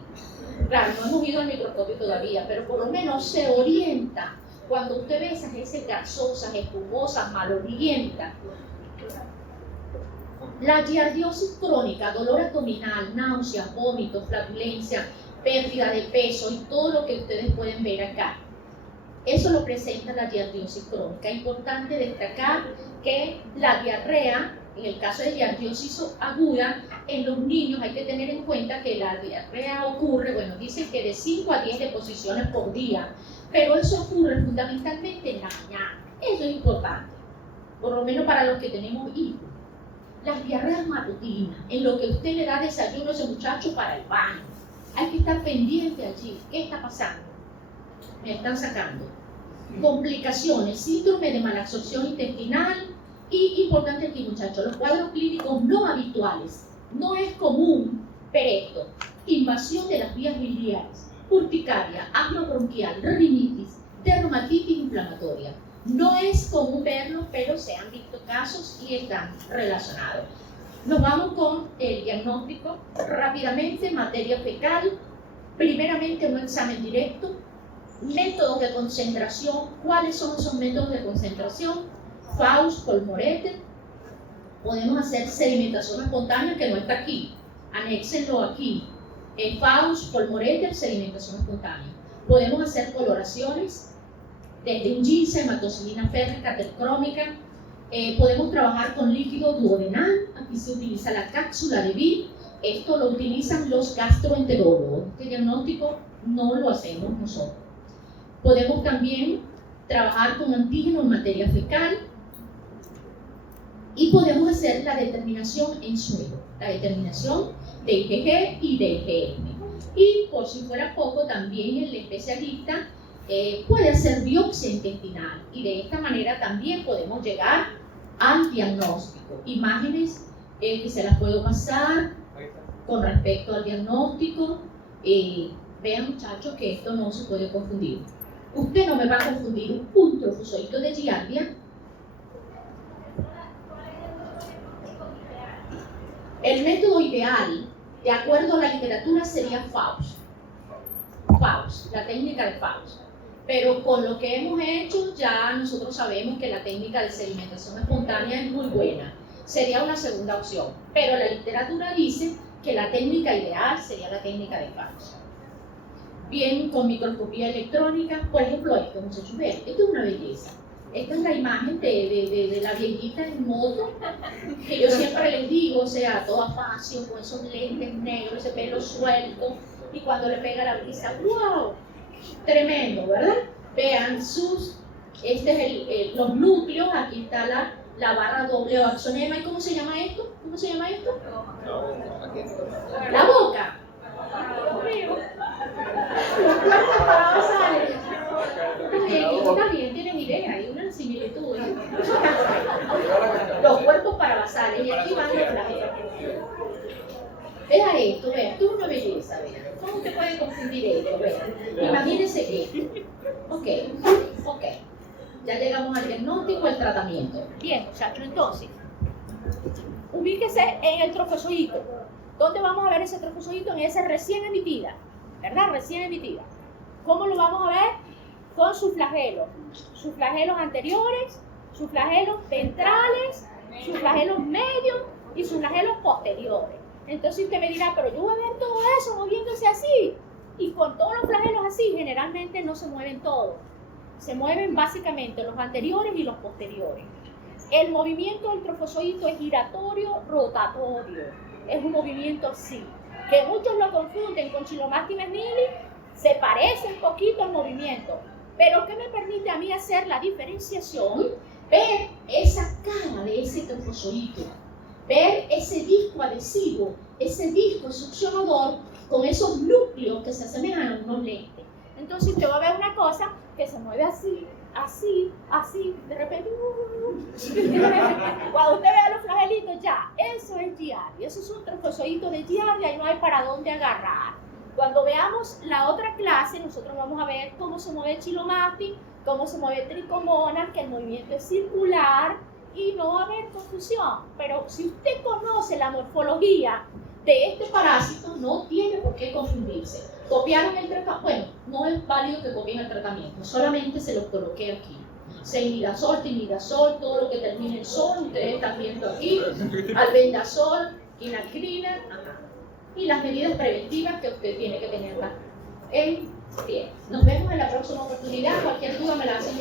Claro, no hemos ido al microscopio todavía, pero por lo menos se orienta cuando usted ve esas heces grasosas, espumosas, malolientas. La giardiosis crónica, dolor abdominal, náuseas, vómitos, flatulencia, pérdida de peso y todo lo que ustedes pueden ver acá. Eso lo presenta la giardiosis crónica. Importante destacar que la diarrea, en el caso de giardiosis aguda, en los niños hay que tener en cuenta que la diarrea ocurre, bueno, dicen que de 5 a 10 deposiciones por día, pero eso ocurre fundamentalmente en la mañana. Eso es importante, por lo menos para los que tenemos hijos. Las diarreas matutinas, en lo que usted le da desayuno a ese muchacho para el baño. Hay que estar pendiente allí. ¿Qué está pasando? Me están sacando. Complicaciones, síndrome de malabsorción intestinal. Y importante aquí, muchachos, los cuadros clínicos no habituales. No es común, pero invasión de las vías biliares, urticaria, asma bronquial, rinitis, dermatitis inflamatoria. No es común verlo, pero se han visto casos y están relacionados. Nos vamos con el diagnóstico rápidamente, materia fecal. Primeramente, un examen directo. Métodos de concentración. ¿Cuáles son esos métodos de concentración? Faust, Colmoreter, Podemos hacer sedimentación espontánea, que no está aquí. Anéxenlo aquí. FAUS, Colmoreter, sedimentación espontánea. Podemos hacer coloraciones desde un ginseng, hematoxilina férrica, tercrómica. Podemos trabajar con líquido duodenal. Aquí se utiliza la cápsula de Bill. Esto lo utilizan los gastroenterólogos. Este diagnóstico no lo hacemos nosotros. Podemos también trabajar con antígeno en materia fecal. Y podemos hacer la determinación en suelo, la determinación de IgG y de IgM. Y por si fuera poco, también el especialista puede hacer biopsia intestinal y de esta manera también podemos llegar al diagnóstico. Imágenes que se las puedo pasar con respecto al diagnóstico. Vean, muchachos, que esto no se puede confundir. Usted no me va a confundir un trofozoito de Giardia. El método ideal, de acuerdo a la literatura, sería FAUS. FAUS, la técnica de FAUS. Pero con lo que hemos hecho, ya nosotros sabemos que la técnica de sedimentación espontánea es muy buena. Sería una segunda opción. Pero la literatura dice que la técnica ideal sería la técnica de FAUS. Bien, con microscopía electrónica, por ejemplo, esto, muchachos, vean, esto es una belleza. Esta es la imagen de la viejita en moto, que yo siempre les digo, o sea, toda fácil, con esos lentes negros, ese pelo suelto, y cuando le pega la brisa, ¡wow! Tremendo, ¿verdad? Vean los núcleos, aquí está la barra doble o axonema, ¿y cómo se llama esto? ¿Cómo se llama esto? La boca. Los cuerpos parabasales. Está bien, tienen idea, hay una similitud. Los cuerpos parabasales, y aquí van los flagelos. Vea esto, es una belleza, vea. ¿Cómo te puede confundir esto? Vea. Imagínense esto. Ok. Ya llegamos al diagnóstico, al tratamiento. Bien, muchachos, entonces, ubíquese en el trofozoito. ¿Dónde vamos a ver ese trofozoito? En esa recién emitida, ¿verdad? Recién emitida. ¿Cómo lo vamos a ver? Con sus flagelos anteriores, sus flagelos ventrales, sus flagelos medios y sus flagelos posteriores. Entonces usted me dirá, pero yo voy a ver todo eso moviéndose así. Y con todos los flagelos así, generalmente no se mueven todos. Se mueven básicamente los anteriores y los posteriores. El movimiento del trofozoito es giratorio, rotatorio. Es un movimiento así, que muchos lo confunden con Chilomactin snelli. Se parece un poquito al movimiento, pero que me permite a mí hacer la diferenciación, ver esa cara de ese trofozoito, ver ese disco adhesivo, ese disco succionador con esos núcleos que se asemejan a unos lentes. Entonces usted va a ver una cosa que se mueve así, de repente, cuando usted vea los flagelitos, ya, eso es Giardia, eso es un trofozoito de Giardia y no hay para dónde agarrar. Cuando veamos la otra clase, nosotros vamos a ver cómo se mueve Chilomactin, cómo se mueve Trichomonas, que el movimiento es circular y no va a haber confusión. Pero si usted conoce la morfología de este parásito, no tiene por qué confundirse. Copiaron el tratamiento, bueno, no es válido que copien el tratamiento, solamente se los coloqué aquí. Ceimidazol, timidazol, todo lo que termine en sol, ustedes están viendo aquí, albendazol, quinacrina, y las medidas preventivas que usted tiene que tener acá. Bien, nos vemos en la próxima oportunidad. Cualquier duda me la hacen.